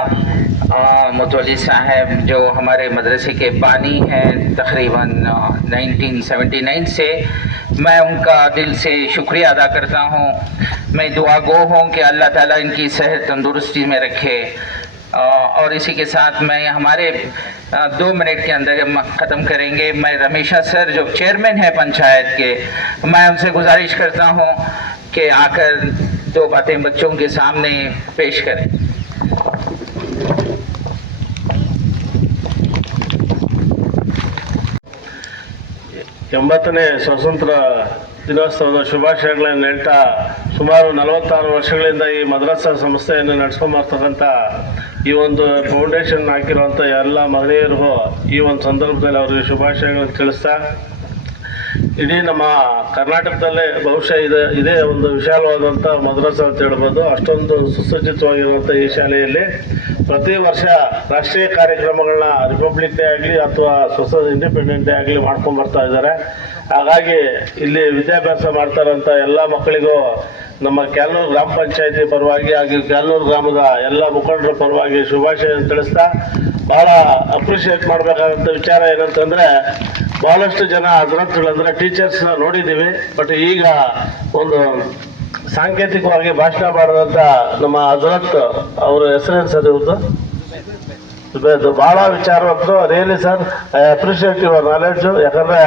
मुतवल्ली साहब जो हमारे मदरसे के बानी हैं तकरीबन 1979 से, मैं उनका दिल से शुक्रिया अदा करता हूँ। मैं दुआ गो हूँ कि अल्लाह ताला इनकी सेहत तंदुरुस्ती में रखे। और इसी के साथ मैं हमारे 2 मिनट के अंदर ख़त्म करेंगे। मैं रमेशा सर जो चेयरमैन है पंचायत के, मैं उनसे गुजारिश करता हूँ कि आकर 2 बातें बच्चों के सामने पेश करें। ಎಂಬತ್ತನೇ ಸ್ವಾತಂತ್ರ್ಯ ದಿನೋತ್ಸವದ ಶುಭಾಶಯಗಳನ್ನು ಹೇಳ್ತಾ, ಸುಮಾರು 46 ವರ್ಷಗಳಿಂದ ಈ ಮದ್ರಸಾ ಸಂಸ್ಥೆಯನ್ನು ನಡೆಸ್ಕೊಂಬರ್ತಕ್ಕಂಥ ಈ ಒಂದು ಫೌಂಡೇಶನ್ ಹಾಕಿರುವಂಥ ಎಲ್ಲ ಮಹನೀಯರಿಗೂ ಈ ಒಂದು ಸಂದರ್ಭದಲ್ಲಿ ಅವರಿಗೆ ಶುಭಾಶಯಗಳನ್ನು ತಿಳಿಸ್ತಾ, ಇಡೀ ನಮ್ಮ ಕರ್ನಾಟಕದಲ್ಲೇ ಬಹುಶಃ ಇದೇ ಒಂದು ವಿಶಾಲವಾದಂಥ ಮದ್ರಸಾ ಅಂತ ಹೇಳ್ಬೋದು. ಅಷ್ಟೊಂದು ಸುಸಜ್ಜಿತವಾಗಿರುವಂಥ ಈ ಶಾಲೆಯಲ್ಲಿ ಪ್ರತಿ ವರ್ಷ ರಾಷ್ಟ್ರೀಯ ಕಾರ್ಯಕ್ರಮಗಳನ್ನ ರಿಪಬ್ಲಿಕ್ ಡೇ ಆಗಲಿ ಅಥವಾ ಇಂಡಿಪೆಂಡೆಂಟ್ ಡೇ ಆಗಲಿ ಮಾಡ್ಕೊಂಬರ್ತಾ ಇದ್ದಾರೆ. ಹಾಗಾಗಿ ಇಲ್ಲಿ ವಿದ್ಯಾಭ್ಯಾಸ ಮಾಡ್ತಾರಂಥ ಎಲ್ಲ ಮಕ್ಕಳಿಗೂ ನಮ್ಮ ಕ್ಯಾಲ್ನೂರು ಗ್ರಾಮ ಪಂಚಾಯತಿ ಪರವಾಗಿ ಹಾಗೆ ಕ್ಯಾಲ್ನೂರು ಗ್ರಾಮದ ಎಲ್ಲ ಮುಖಂಡರ ಪರವಾಗಿ ಶುಭಾಶಯ ತಿಳಿಸ್ತಾ, ಭಾಳ ಅಪ್ರಿಷಿಯೇಟ್ ಮಾಡಬೇಕಾದಂಥ ವಿಚಾರ ಏನಂತಂದರೆ, ಭಾಳಷ್ಟು ಜನ ಹಜರತ್ಗಳಂದರೆ ಟೀಚರ್ಸ್ನ ನೋಡಿದ್ದೀವಿ, ಬಟ್ ಈಗ ಒಂದು ಸಾಂಕೇತಿಕವಾಗಿ ಭಾಷಣ ಮಾಡಿದಂಥ ನಮ್ಮ ಹಜರತ್ ಅವರ ಹೆಸರೇನು ಸರ್ ಇವ್ರದ್ದು? ಭಾಳ ವಿಚಾರವಂತರು. Really sir, I appreciate your knowledge. ಯಾಕಂದರೆ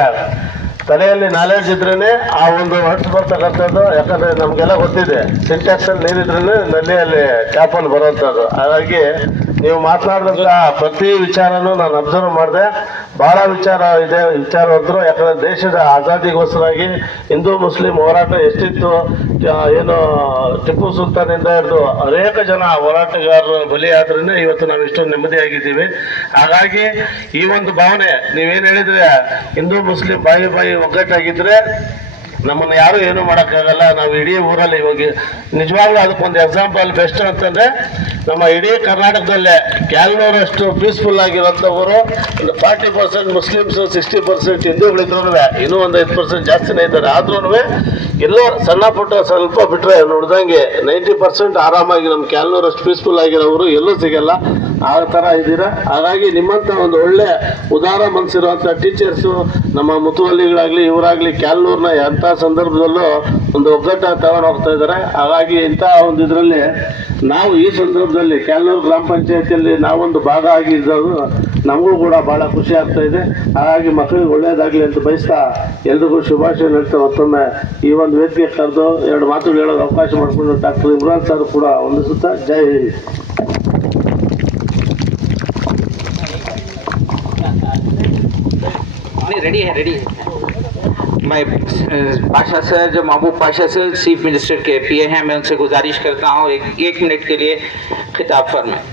ತಲೆಯಲ್ಲಿ ನಾಲೆಡ್ಜ್ ಇದ್ರೇ ಆ ಒಂದು ಹೊರಟು ಬರ್ತಕ್ಕಂಥದ್ದು. ಯಾಕಂದರೆ ನಮಗೆಲ್ಲ ಗೊತ್ತಿದೆ, ಸಿಂಟ್ಯಾಕ್ಸಲ್ಲಿ ನೀರಿದ್ರೇ ನಲ್ಲಿಯಲ್ಲಿ ಟ್ಯಾಪಲ್ಲಿ ಬರೋವಂಥದ್ದು. ಹಾಗಾಗಿ ನೀವು ಮಾತನಾಡಿದಂಥ ಪ್ರತಿ ವಿಚಾರನೂ ನಾನು ಅಬ್ಸರ್ವ್ ಮಾಡಿದೆ. ಭಾಳ ವಿಚಾರವಂತರು. ಯಾಕಂದರೆ ದೇಶದ ಆಜಾದಿಗೋಸ್ಕರಾಗಿ ಹಿಂದೂ ಮುಸ್ಲಿಂ ಹೋರಾಟ ಎಷ್ಟಿತ್ತು, ಏನು ಟಿಪ್ಪು ಸುಲ್ತಾನಿಂದ ಹಿಡಿದು ಅನೇಕ ಜನ ಹೋರಾಟಗಾರರು ಬಲಿಯಾದ್ರೂ ಇವತ್ತು ನಾವು ಇಷ್ಟೊಂದು ನೆಮ್ಮದಿಯಾಗಿದ್ದೀವಿ. ಹಾಗಾಗಿ ಈ ಒಂದು ಭಾವನೆ ನೀವೇನು ಹೇಳಿದರೆ, ಹಿಂದೂ ಮುಸ್ಲಿಂ ಬಾಯಿ ಒಗ್ಗಟ್ಟಾಗಿದ್ದರೆ ನಮ್ಮನ್ನು ಯಾರೂ ಏನೂ ಮಾಡೋಕ್ಕಾಗಲ್ಲ. ನಾವು ಇಡೀ ಊರಲ್ಲಿ ಇವಾಗ ನಿಜವಾಗ್ಲೂ ಅದಕ್ಕೊಂದು ಎಕ್ಸಾಂಪಲ್ ಬೆಸ್ಟ್ ಅಂತಂದರೆ, ನಮ್ಮ ಇಡೀ ಕರ್ನಾಟಕದಲ್ಲೇ ಕ್ಯಾಲ್ನೂರಷ್ಟು ಪೀಸ್ಫುಲ್ ಆಗಿರೋಂಥ ಊರು. 40% ಮುಸ್ಲಿಮ್ಸು, 60% ಹಿಂದೂಗಳಿದ್ರೂ ಇನ್ನೂ ಒಂದು 5% ಜಾಸ್ತಿನೇ ಇದ್ದಾರೆ. ಆದ್ರೂ ಎಲ್ಲೋ ಸಣ್ಣ ಪುಟ್ಟ ಸ್ವಲ್ಪ ಬಿಟ್ಟರೆ ನೋಡ್ದಂಗೆ 90% ಆರಾಮಾಗಿ ನಮ್ಮ ಕ್ಯಾಲ್ನೂರಷ್ಟು ಪೀಸ್ಫುಲ್ ಆಗಿರೋರು ಎಲ್ಲೂ ಸಿಗಲ್ಲ. ಆ ಥರ ಇದ್ದೀರಾ. ಹಾಗಾಗಿ ನಿಮ್ಮಂಥ ಒಂದು ಒಳ್ಳೆ ಉದಾರ ಮನಸ್ಸಿರುವಂಥ ಟೀಚರ್ಸು, ನಮ್ಮ ಮುತುವಲ್ಲಿಗಳಾಗಲಿ ಇವರಾಗಲಿ ಕ್ಯಾಲ್ನೂರ್ನ ಎಂಥ ಸಂದರ್ಭದಲ್ಲೂ ಒಂದು ಒಗ್ಗಟ್ಟಾಗಿ ತಗೊಂಡು ಹೋಗ್ತಾ ಇದ್ದಾರೆ. ಹಾಗಾಗಿ ಇಂಥ ಒಂದು ಇದರಲ್ಲಿ ನಾವು ಈ ಸಂದರ್ಭದಲ್ಲಿ ಕ್ಯಾಲ್ನೂರು ಗ್ರಾಮ ಪಂಚಾಯತಿಯಲ್ಲಿ ನಾವೊಂದು ಭಾಗ ಆಗಿರೋದು ನಮಗೂ ಕೂಡ ಭಾಳ ಖುಷಿ ಆಗ್ತಾ ಇದೆ. ಹಾಗಾಗಿ ಮಕ್ಕಳಿಗೆ ಒಳ್ಳೆಯದಾಗಲಿ ಅಂತ ಬಯಸ್ತಾ ಎಲ್ರಿಗೂ ಶುಭಾಶಯ ಹೇಳ್ತಾ ಮತ್ತೊಮ್ಮೆ ಈ ಒಂದು ವೇದಿಕೆ ಕರೆದು 2 ಮಾತುಗಳು ಹೇಳೋದು ಅವಕಾಶ ಮಾಡಿಕೊಂಡು ಡಾಕ್ಟರ್ ಇಮ್ರಾನ್ ಸರ್ ಕೂಡ ವಂದಿಸುತ್ತಾ ಜೈ ಹಿಂದ್. रेडी है। मैं पाशा सर, जो महबूब पाशा सर चीफ मिनिस्टर के पीए हैं, मैं उनसे गुजारिश करता हूँ एक मिनट के लिए खिताब फरमाएं।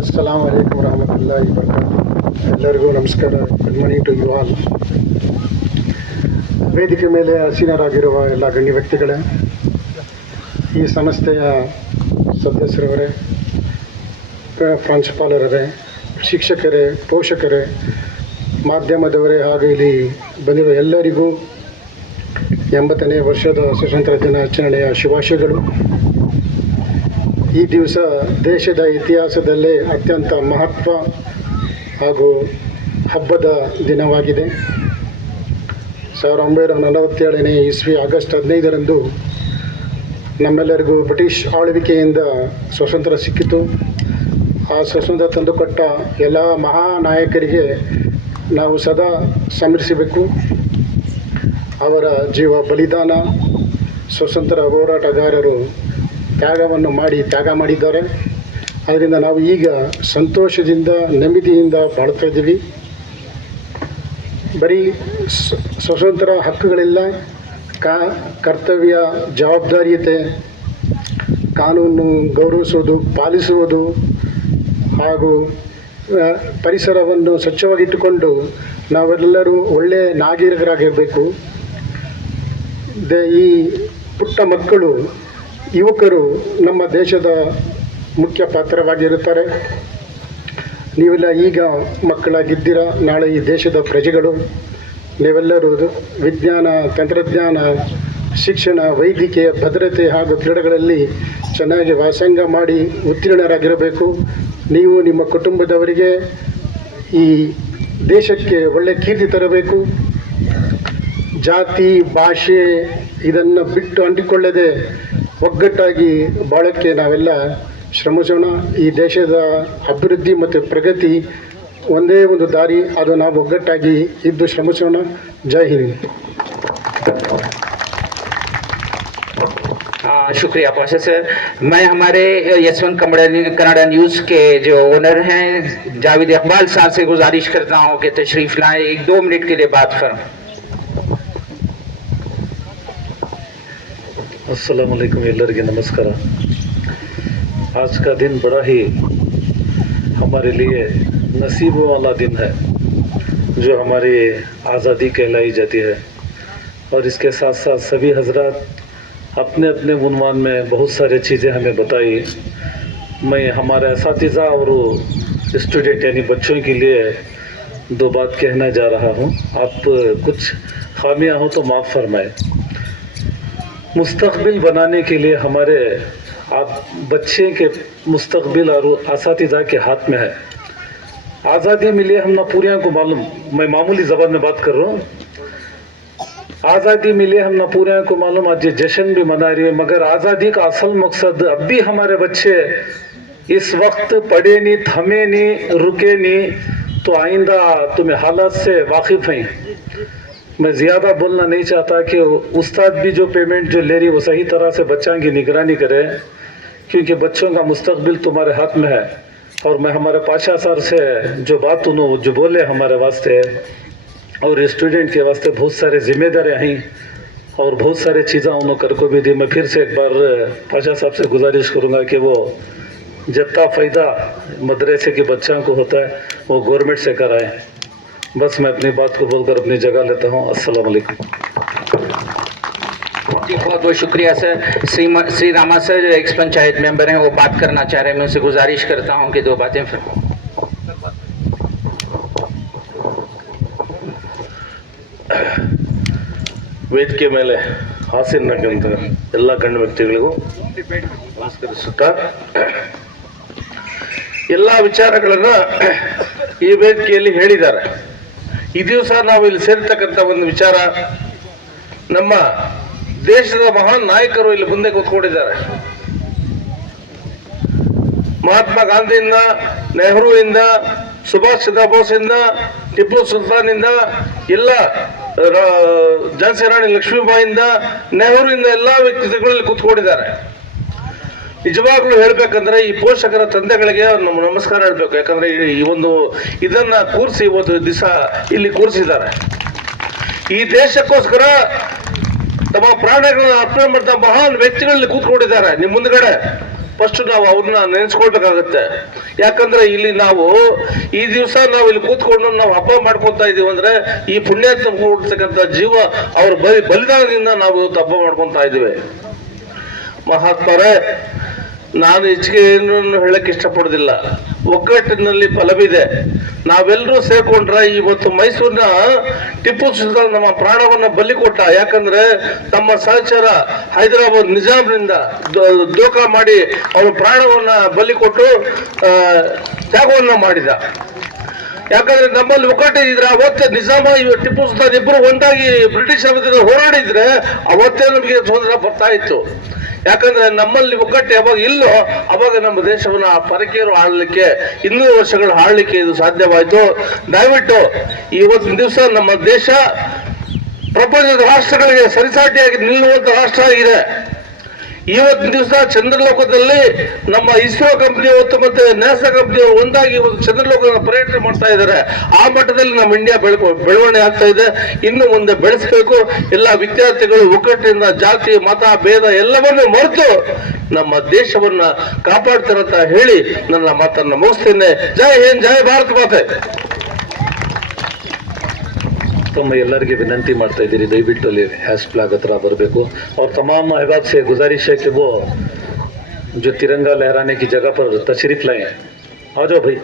अस्सलामु अलैकुम वरहमतुल्लाहि वबरकातुहू। ಎಲ್ಲರಿಗೂ ನಮಸ್ಕಾರ. Good morning to you all. ವೇದಿಕೆ ಮೇಲೆ ಆಸೀನರಾಗಿರುವ ಎಲ್ಲ ಗಣ್ಯ ವ್ಯಕ್ತಿಗಳೇ, ಈ ಸಂಸ್ಥೆಯ ಸದಸ್ಯರವರೇ, ಪ್ರಾಂಶುಪಾಲರೇ, ಶಿಕ್ಷಕರೇ, ಪೋಷಕರೇ, ಮಾಧ್ಯಮದವರೇ ಹಾಗೂ ಇಲ್ಲಿ ಬಂದಿರುವ ಎಲ್ಲರಿಗೂ 80ನೇ ವರ್ಷದ ಸ್ವಾತಂತ್ರ್ಯ ದಿನಾಚರಣೆಯ ಶುಭಾಶಯಗಳು. ಈ ದಿವಸ ದೇಶದ ಇತಿಹಾಸದಲ್ಲೇ ಅತ್ಯಂತ ಮಹತ್ವ ಹಾಗೂ ಹಬ್ಬದ ದಿನವಾಗಿದೆ. 1947ನೇ ಇಸ್ವಿ ಆಗಸ್ಟ್ 15ರಂದು ನಮ್ಮೆಲ್ಲರಿಗೂ ಬ್ರಿಟಿಷ್ ಆಳ್ವಿಕೆಯಿಂದ ಸ್ವಾತಂತ್ರ್ಯ ಸಿಕ್ಕಿತು. ಆ ಸ್ವಾತಂತ್ರ್ಯ ತಂದುಕೊಟ್ಟ ಎಲ್ಲ ಮಹಾನಾಯಕರಿಗೆ ನಾವು ಸದಾ ಸ್ಮರಿಸಬೇಕು. ಅವರ ಜೀವ ಬಲಿದಾನ, ಸ್ವಾತಂತ್ರ್ಯ ಹೋರಾಟಗಾರರು ತ್ಯಾಗ ಮಾಡಿದ್ದಾರೆ. ಅದರಿಂದ ನಾವು ಈಗ ಸಂತೋಷದಿಂದ ನೆಮ್ಮದಿಯಿಂದ ಬಾಳ್ತಾ ಇದ್ದೀವಿ. ಬರೀ ಸ್ವತಂತ್ರ ಹಕ್ಕುಗಳಿಲ್ಲ, ಕರ್ತವ್ಯ, ಜವಾಬ್ದಾರಿಯತೆ, ಕಾನೂನು ಗೌರವಿಸುವುದು, ಪಾಲಿಸುವುದು ಹಾಗೂ ಪರಿಸರವನ್ನು ಸ್ವಚ್ಛವಾಗಿಟ್ಟುಕೊಂಡು ನಾವೆಲ್ಲರೂ ಒಳ್ಳೆಯ ನಾಗರಿಕರಾಗಿರಬೇಕು. ಈ ಪುಟ್ಟ ಮಕ್ಕಳು, ಯುವಕರು ನಮ್ಮ ದೇಶದ ಮುಖ್ಯ ಪಾತ್ರವಾಗಿರುತ್ತಾರೆ. ನೀವೆಲ್ಲ ಈಗ ಮಕ್ಕಳಾಗಿದ್ದೀರಾ, ನಾಳೆ ಈ ದೇಶದ ಪ್ರಜೆಗಳು. ನೀವೆಲ್ಲರೂ ವಿಜ್ಞಾನ, ತಂತ್ರಜ್ಞಾನ, ಶಿಕ್ಷಣ, ವೈದ್ಯಕೀಯ, ಭದ್ರತೆ ಹಾಗೂ ಕ್ರೀಡೆಗಳಲ್ಲಿ ಚೆನ್ನಾಗಿ ವ್ಯಾಸಂಗ ಮಾಡಿ ಉತ್ತೀರ್ಣರಾಗಿರಬೇಕು. ನೀವು ನಿಮ್ಮ ಕುಟುಂಬದವರಿಗೆ ಈ ದೇಶಕ್ಕೆ ಒಳ್ಳೆಯ ಕೀರ್ತಿ ತರಬೇಕು. ಜಾತಿ, ಭಾಷೆ ಇದನ್ನು ಬಿಟ್ಟು ಅಂಟಿಕೊಳ್ಳದೆ ಒಗ್ಗಟ್ಟಾಗಿ ಬಾಳೋಕ್ಕೆ ನಾವೆಲ್ಲ ಶ್ರಮಿಸೋಣ. ಈ ದೇಶದ ಅಭಿವೃದ್ಧಿ ಮತ್ತು ಪ್ರಗತಿ ಒಂದೇ ಒಂದು ದಾರಿ, ಅದು ನಾವು ಒಗ್ಗಟ್ಟಾಗಿ ಇದ್ದು ಶ್ರಮಿಸೋಣ. ಜೈ ಹಿಂದ್. शुक्रिया पाशा सर। मैं हमारे यशवंत कन्नड़ा न्यूज़ के जो ओनर हैं जावेद इकबाल साहब से गुजारिश करता हूँ कि तशरीफ़ लाएं, 1-2 मिनट के लिए बात करें। अस्सलाम वालेकुम, ಎಲ್ಲರಿಗೆ ನಮಸ್ಕಾರ। आज का दिन बड़ा ही हमारे लिए नसीबों वाला दिन है जो हमारी आज़ादी कहलाई जाती है। और इसके साथ साथ सभी हजरात अपने अपने उन्वान में बहुत सारी चीज़ें हमें बताई। मैं हमारे असातिज़ा और स्टूडेंट यानी बच्चों के लिए 2 बात कहना जा रहा हूँ। आप कुछ खामियाँ हो तो माफ़ फरमाएं। मुस्तक़बिल बनाने के लिए हमारे आप बच्चे के मुस्तक़बिल और असातिज़ा के हाथ में है। आज़ादी मिली हम ना पूरियाँ को मालूम, मैं मामूली ज़बान में बात कर रहा हूँ। आज़ादी मिली हम ना पूरियाँ को मालूम, आज ये जश्न भी मना रही है, मगर आज़ादी का असल मकसद अब भी हमारे बच्चे इस वक्त पढ़े नहीं, थमे नहीं, रुके नहीं, तो आइंदा तुम्हें हालात से वाकिफ़ हैं। मैं ज़्यादा बोलना नहीं चाहता कि उस्ताद भी जो पेमेंट जो ले रही वो सही तरह से बच्चों की निगरानी करे, क्योंकि बच्चों का मुस्तक़बिल तुम्हारे हाथ में है। और मैं हमारे पाशा सर से जो बात उन्होंने जो बोले हमारे वास्ते और स्टूडेंट के वास्ते बहुत सारे जिम्मेदारियाँ हैं और बहुत सारे चीज़ें उन्होंने कर को भी दी। मैं फिर से एक बार पाशा साहब से गुजारिश करूँगा कि वो जितना फ़ायदा मदरसे के बच्चों को होता है वो गवर्नमेंट से कराएं। बस मैं अपनी बात को बोलकर अपनी जगह लेता हूँ। अस्सलाम वालेकुम। बहुत बहुत शुक्रिया सर। श्री रामा सर जो एक्स पंचायत मेंबर हैं वो बात करना चाह रहे हैं, मैं उनसे गुजारिश करता हूँ कि 2 बातें फिर। ವೇದಿಕೆ ಮೇಲೆ ಹಾಸೀನಕ್ಕಂತ ಎಲ್ಲ ಗಣ್ಯ ವ್ಯಕ್ತಿಗಳಿಗೂ ನಮಸ್ಕರಿಸುತ್ತಾ ಎಲ್ಲ ವಿಚಾರಗಳನ್ನು ಈ ವೇದಿಕೆಯಲ್ಲಿ ಹೇಳಿದ್ದಾರೆ। ಈ ದಿವಸ ನಾವು ಇಲ್ಲಿ ಸೇರ್ತಕ್ಕಂಥ ಒಂದು ವಿಚಾರ, ನಮ್ಮ ದೇಶದ ಮಹಾನ್ ನಾಯಕರು ಇಲ್ಲಿ ಮುಂದೆ ಕೂತ್ಕೊಂಡಿದ್ದಾರೆ। ಮಹಾತ್ಮ ಗಾಂಧಿಯಿಂದ, ನೆಹರುವಿಂದ, ಸುಭಾಷ್ ಚಂದ್ರ ಬೋಸಿಂದ, ಟಿಪ್ಪು ಸುಲ್ತಾನಿಂದ, ಎಲ್ಲ ಝಾನ್ಸಿ ರಾಣಿ ಲಕ್ಷ್ಮೀಬಾಯಿಂದ, ನೆಹರುವಿಂದ ಎಲ್ಲ ವ್ಯಕ್ತಿಗಳಲ್ಲಿ ಕೂತ್ಕೊಂಡಿದ್ದಾರೆ। ನಿಜವಾಗ್ಲೂ ಹೇಳ್ಬೇಕಂದ್ರೆ ಈ ಪೋಷಕರ ತಂದೆಗಳಿಗೆ ನಮ್ಮ ನಮಸ್ಕಾರ ಹೇಳ್ಬೇಕು, ಯಾಕಂದ್ರೆ ಈ ಒಂದು ಇದನ್ನ ಕೂರಿಸಿ ಇವತ್ತು ದಿವಸ ಇಲ್ಲಿ ಕೂರಿಸಿದ್ದಾರೆ। ಈ ದೇಶಕ್ಕೋಸ್ಕರ ತಮ್ಮ ಪ್ರಾಣಗಳನ್ನ ಅರ್ಪಣೆ ಮಾಡ್ತಾ ಮಹಾನ್ ವ್ಯಕ್ತಿಗಳಲ್ಲಿ ಕೂತ್ಕೊಂಡಿದ್ದಾರೆ ನಿಮ್ಮ ಮುಂದ್ಗಡೆ। ಫಸ್ಟ್ ನಾವು ಅವ್ರನ್ನ ನೆನೆಸ್ಕೊಳ್ಬೇಕಾಗತ್ತೆ, ಯಾಕಂದ್ರೆ ಇಲ್ಲಿ ನಾವು ಈ ದಿವಸ ನಾವು ಇಲ್ಲಿ ಕೂತ್ಕೊಂಡು ನಾವು ಹಬ್ಬ ಮಾಡ್ಕೊತಾ ಇದೀವಿ ಅಂದ್ರೆ ಈ ಪುಣ್ಯಾತ್ಮ ಕೊಡ್ತಕ್ಕಂಥ ಜೀವ ಅವ್ರ ಬಲಿದಾನದಿಂದ ನಾವು ಇವತ್ತು ಹಬ್ಬ ಮಾಡ್ಕೊತಾ ಇದೀವಿ। ಮಹಾತ್ಮರೇ, ನಾನು ಹೆಚ್ಚಿಗೆ ಏನು ಹೇಳಕ್ ಇಷ್ಟಪಡೋದಿಲ್ಲ, ಒಗ್ಗಟ್ಟಿನಲ್ಲಿ ಫಲವಿದೆ। ನಾವೆಲ್ಲರೂ ಸೇರ್ಕೊಂಡ್ರೆ ಇವತ್ತು ಮೈಸೂರಿನ ಟಿಪ್ಪು ಸುಲ್ತಾನ್ ನಮ್ಮ ಪ್ರಾಣವನ್ನ ಬಲಿ ಕೊಟ್ಟ, ಯಾಕಂದ್ರೆ ತಮ್ಮ ಸಹಚರ ಹೈದರಾಬಾದ್ ನಿಜಾಮ್ನಿಂದ ದೋಖಾ ಮಾಡಿ ಅವರ ಪ್ರಾಣವನ್ನ ಬಲಿ ಕೊಟ್ಟು ತ್ಯಾಗವನ್ನ ಮಾಡಿದ। ಯಾಕಂದ್ರೆ ನಮ್ಮಲ್ಲಿ ಒಗ್ಗಟ್ಟು ಇದ್ರೆ ಅವತ್ತೇ ನಿಜಾಮ ಟಿಪ್ಪು ಸುಲ್ತಾನ್ ಇಬ್ಬರು ಒಂದಾಗಿ ಬ್ರಿಟಿಷ್ ವಿರುದ್ಧ ಹೋರಾಡಿದ್ರೆ ಅವತ್ತೇ ನಮಗೆ ತೊಂದರೆ ಬರ್ತಾ ಇತ್ತು। ಯಾಕಂದ್ರೆ ನಮ್ಮಲ್ಲಿ ಒಗ್ಗಟ್ಟು ಯಾವಾಗ ಇಲ್ಲೋ ಅವಾಗ ನಮ್ಮ ದೇಶವನ್ನ ಪರಕೀಯರು ಆಳ್ಲಿಕ್ಕೆ 200 ವರ್ಷಗಳು ಆಳ್ಲಿಕ್ಕೆ ಇದು ಸಾಧ್ಯವಾಯಿತು। ದಯವಿಟ್ಟು ಇವತ್ತಿನ ದಿವಸ ನಮ್ಮ ದೇಶ ಪ್ರಪಂಚದ ರಾಷ್ಟ್ರಗಳಿಗೆ ಸರಿಸಾಟಿಯಾಗಿ ನಿಲ್ಲುವಂತ ರಾಷ್ಟ್ರ ಆಗಿದೆ। ಇವತ್ತಿನ ದಿವಸ ಚಂದ್ರಲೋಕದಲ್ಲಿ ನಮ್ಮ ಇಸ್ರೋ ಕಂಪನಿ ಹೊತ್ತು ಮತ್ತೆ ನ್ಯಾಸಾ ಕಂಪನಿಯವರು ಒಂದಾಗಿ ಒಂದು ಚಂದ್ರಲೋಕದ ಪರ್ಯಟನೆ ಮಾಡ್ತಾ ಇದ್ದಾರೆ। ಆ ಮಟ್ಟದಲ್ಲಿ ನಮ್ಮ ಇಂಡಿಯಾ ಬೆಳವಣಿಗೆ ಆಗ್ತಾ ಇದೆ, ಇನ್ನು ಮುಂದೆ ಬೆಳೆಸಬೇಕು। ಎಲ್ಲ ವಿದ್ಯಾರ್ಥಿಗಳು ಒಗ್ಗಟ್ಟಿನಿಂದ ಜಾತಿ ಮತ ಭೇದ ಎಲ್ಲವನ್ನೂ ಮರೆತು ನಮ್ಮ ದೇಶವನ್ನ ಕಾಪಾಡ್ತಾರಂತ ಹೇಳಿ ನನ್ನ ಮಾತನ್ನ ಮುಗಿಸ್ತೇನೆ। ಜೈ ಹಿಂದ್, ಜೈ ಭಾರತ್ ಮಾತೆ। तो मैं ಎಲ್ಲರಿಗೆ ವಿನಂತಿ ಮಾಡ್ತಾ ಇದ್ದೀನಿ, ದಯವಿಟ್ಟು ಅಲ್ಲಿ हैश फ्लैग हत्र बरबेको। और तमाम अहबाब से गुजारिश है कि वो जो तिरंगा लहराने की जगह पर तशरीफ लाएं। आ जाओ भाई।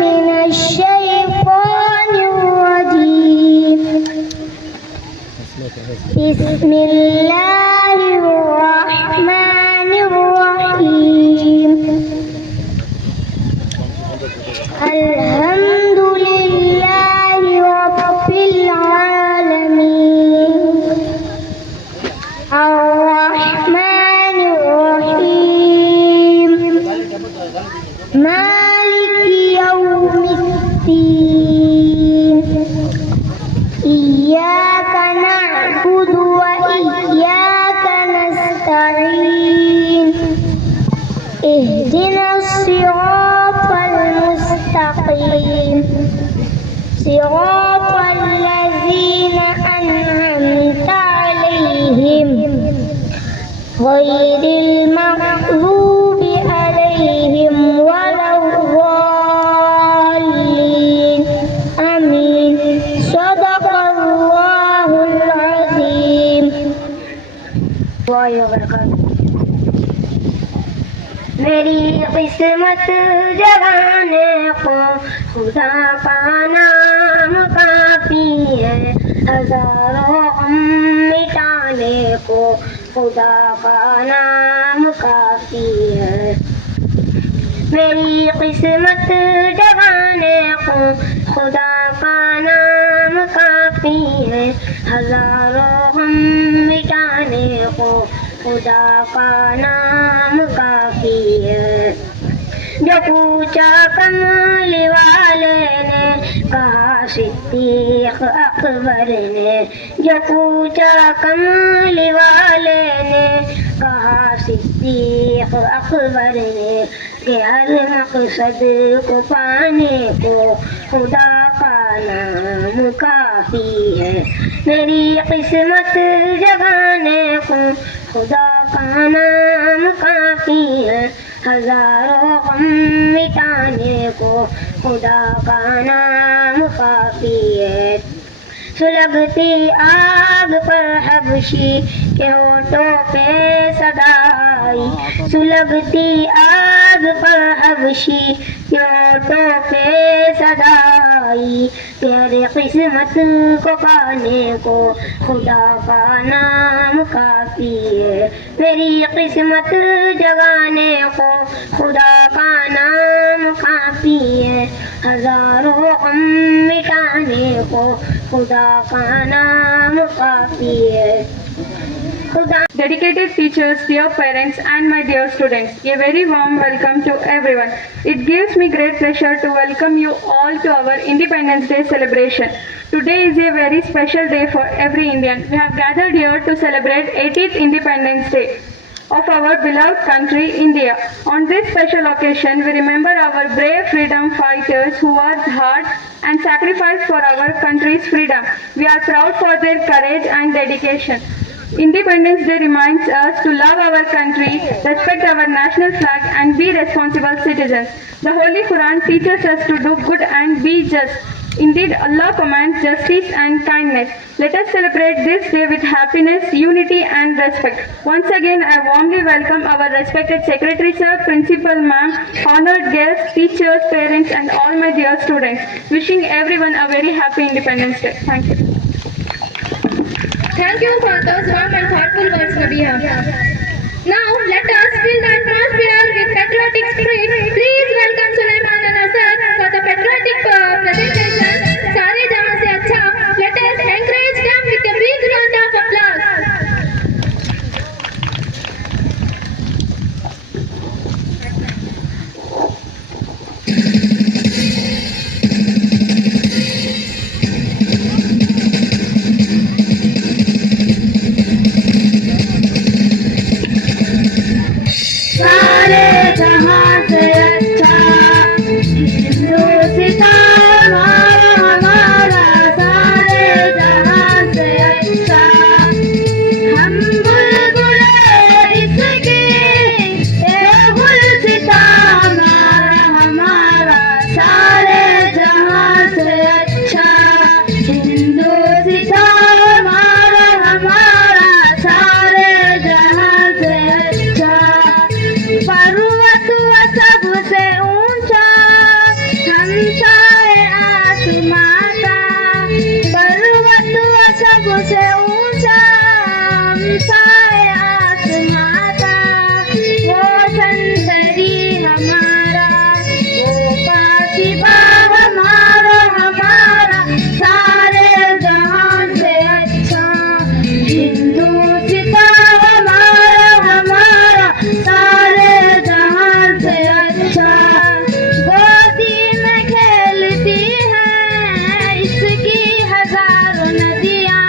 من الشيطان الرجيم بسم الله الرحمن الرحيم الحمد لله رب العالمين الرحمن الرحيم مالك يوم الدين إياك نعبد وإياك نستعين اهدنا الصراط المستقيم صراط الذين أنعمت عليهم غير المغضوب عليهم ولا الضالين آمين صدق الله العظيم. میری قسمت جگانے کو خدا کا نام کافی ہے، ہزاروں غم مٹانے کو خدا کا نام کافی ہے. میری قسمت جگانے کو خدا کا نام کافی ہے، ہزاروں غم مٹانے کو خدا کا نام کافی ہے. جو پوچھا کملی والے نے کہا صدیق اکبر نے، جو پوچھا کملی والے نے کہا صدیق اکبر نے کہ ہر مقصد کو پانے کو خدا کا نام کافی ہے. میری قسمت جگانے کو خدا کا نام کافی ہے، ہزاروں غم مٹانے کو خدا کا نام کافی ہے. سلگتی آگ پر حبشی کے ہونٹوں پہ صدا آئی، سلگتی آگ پر حبشی کے ہونٹوں پہ صدا آئی. پیارے قسمت کو پانے کو خدا کا نام کافی ہے. میری قسمت جگانے کو خدا کا نام کافی ہے، ہزاروں غم مٹانے کو خدا کا نام کافی ہے. Dedicated teachers, dear parents and my dear students, a very warm welcome to everyone. It gives me great pleasure to welcome you all to our Independence Day celebration. Today is a very special day for every Indian. We have gathered here to celebrate 80th Independence Day of our beloved country, India. On this special occasion, we remember our brave freedom fighters who worked hard and sacrificed for our country's freedom. We are proud for their courage and dedication. Independence Day reminds us to love our country, respect our national flag, and be responsible citizens. The Holy Quran teaches us to do good and be just. Indeed, Allah commands justice and kindness. Let us celebrate this day with happiness, unity and respect. Once again, I warmly welcome our respected Secretary Sir, Principal Ma'am, honored guests, teachers, parents and all my dear students. Wishing everyone a very happy Independence Day. Thank you. Thank you for those warm and thoughtful words, Nabiha. Now, let us fill the atmosphere with patriotic spirit. Please welcome Sulaiman and Asad for the patriotic presentation. Sare Jahan Se Acha. Let us encourage them with a big round of applause. सारे जहां से अच्छा हिंदुस्तान हमारा, सारे जहां से अच्छा हम बुलबुले इसके, ये गुलसितान हमारा, सारे जहां से अच्छा हिंदुस्तान हमारा, सारे जहां से अच्छा पर्वत सबसे ऊंचा हमसाए आसमाता, पर्वत सबसे ऊंचा हमसाए आसमाता, वो संतरी हमारा, वो कातिबा हमारा, हमारा सारे जहां से अच्छा हिंदुस्तान हमारा, हमारा सारे जहां से अच्छा। गोदी में खेलती हैं इसकी हजारों नदियां,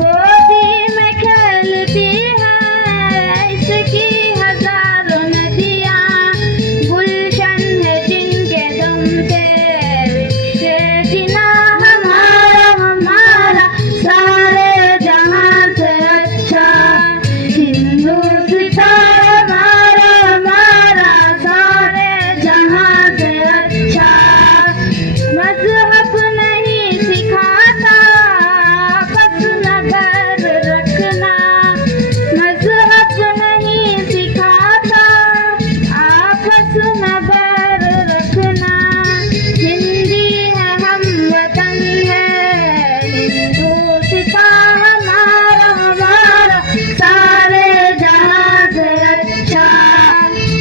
गोदी में खेलती हैं इसकी हजारों नदियां, गुलशन है जिनके दम से विकसे जिना हमारा, हमारा सारे जहां से अच्छा हिंदुस्तान हमारा, हमारा सारे जहां से अच्छा। मजहब नहीं सिखाता बस नजर रखना, मजहब नहीं सिखाता आपस में बैर रखना, हिंदी है हम वतन है हिंदुस्तान हमारा, हमारा सारे जहां से अच्छा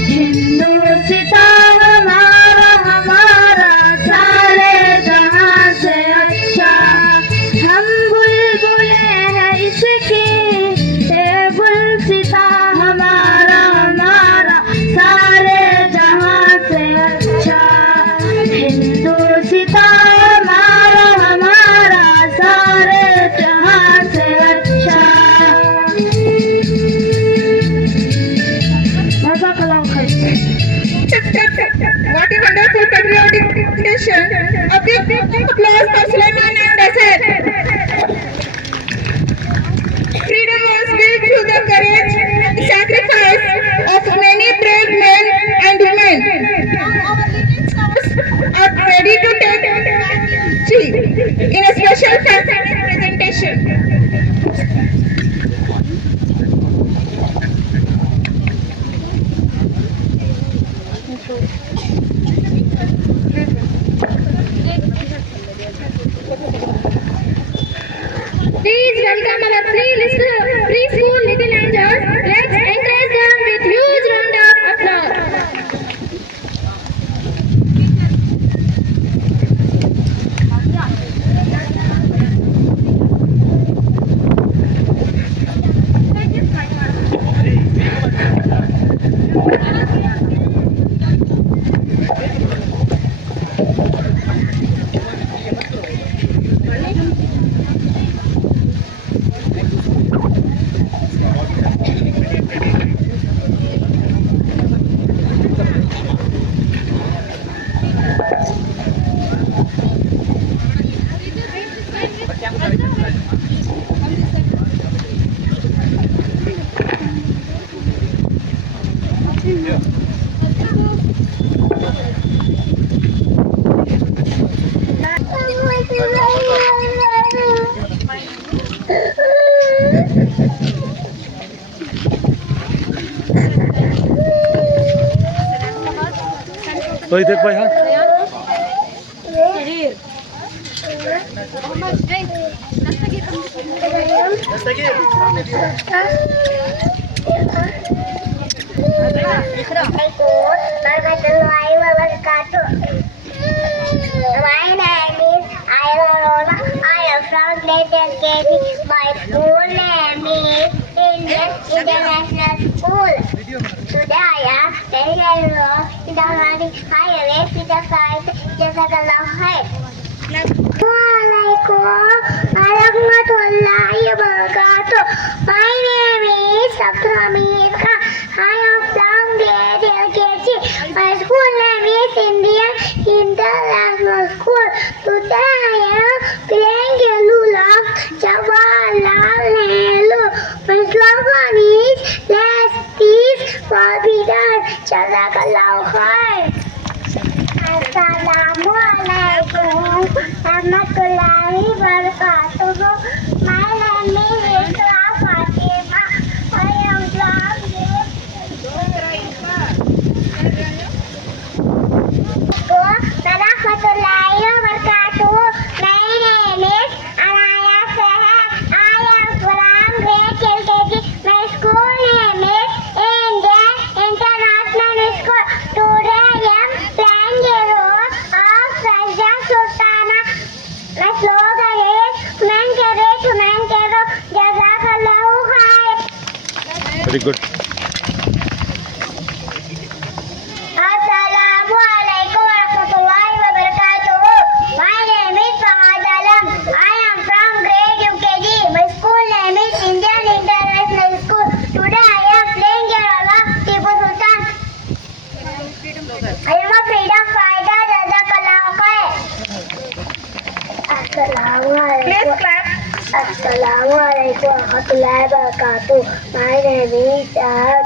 हिंदुस्तान हमारा, हमारा सारे जहां से अच्छा। हम बुलबुले हैं इसके, ये गुलसितान हमारा, हमारा सारे जहां से अच्छा हिंदुस्तान हमारा, हमारा सारे जहां से अच्छा। What a wonderful patriotic nation. A big applause for Sulaiman and Asad. Freedom was built through the courage, sacrifice of many brave men and women. Are ready to take chief in a special fancy presentation. ओए देख भाई हाँ My name is Aurora. I am from Little Katy. My school name is Indian International School. Today I am taking a walk in the running highway to the side. Jazakallah khair. Assalamualaikum warahmatullahi wabarakatuh. My name is Abdul Hamid Khan. I am from grade LKG. My school name is Indian International School. Today I am playing a lula Jawaharlal Nehru. My slogan is less peace forbidden. Jazakallah khair. Assalamualaikum warahmatullahi wabarakatuh. My name is Isra Fatima. I am from warahmatullahi wabarakatuh. My name is Anaya Sahab. I am from grade LKG. My school name is Indian International School. Today I am playing a role of Raja Sultana. My slogan is "Man kare to man karo." Jazakallahu khair. Very good Assalamualaikum warahmatullahi wabarakatuh. My name is Fahad Alam. I am from grade UKG. My school name is Indian International School. Today I am playing a role of Tipu Sultan. I am a freedom fighter. Jazakallahu khair. Assalamualaikum. Assalamualaikum warahmatullahi wabarakatuh. My name is Shahab.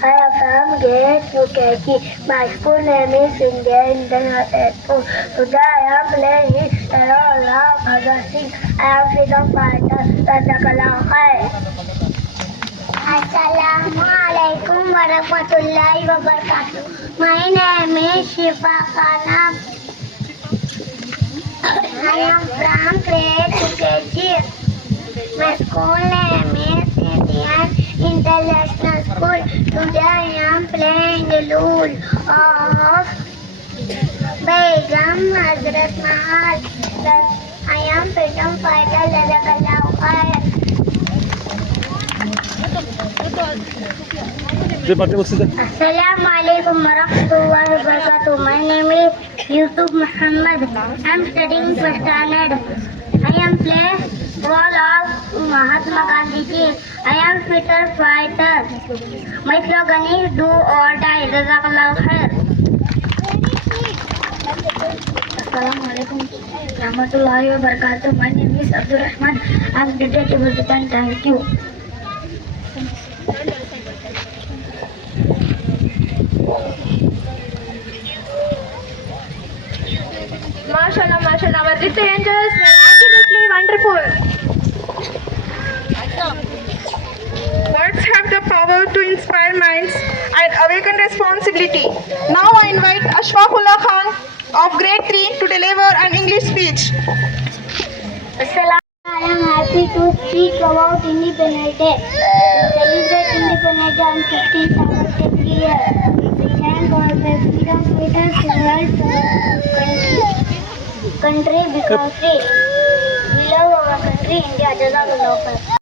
I am from grade UKG. My school name is Indian International School. Today I am playing the role of Bhagat Singh. I am freedom fighter. Jazakallahu khair. Assalamualaikum warahmatullahi wabarakatuh. My name is Shifa Khanam. I am from grade UKG. My school name is Indian International School. Today I am playing the role of Begum Hazrat Mahal. I am freedom fighter. Jazakallahu khair. Assalamualaikum warahmatullahi wabarakatuh. My name is Yusuf Muhammad. I am studying first standard. I am playing role of Mahatma Gandhi ji. I am freedom fighter. My slogan is do or die. Jazakallahu khair. Assalamualaikum warahmatullahi wabarakatuh. My name is Abdul Rahman. I am studying first standard. Thank you. Mashallah, mashallah, our little angels were absolutely wonderful. Words have the power to inspire minds and awaken responsibility. Now I invite Ashfaqullah Khan of grade 3 to deliver an English speech. I am happy to speak about Independence Day. We celebrate Independence Day on 15th August every year. We thank our freedom fighters who helped our country become free. We love our country, India. Jazakallah khair.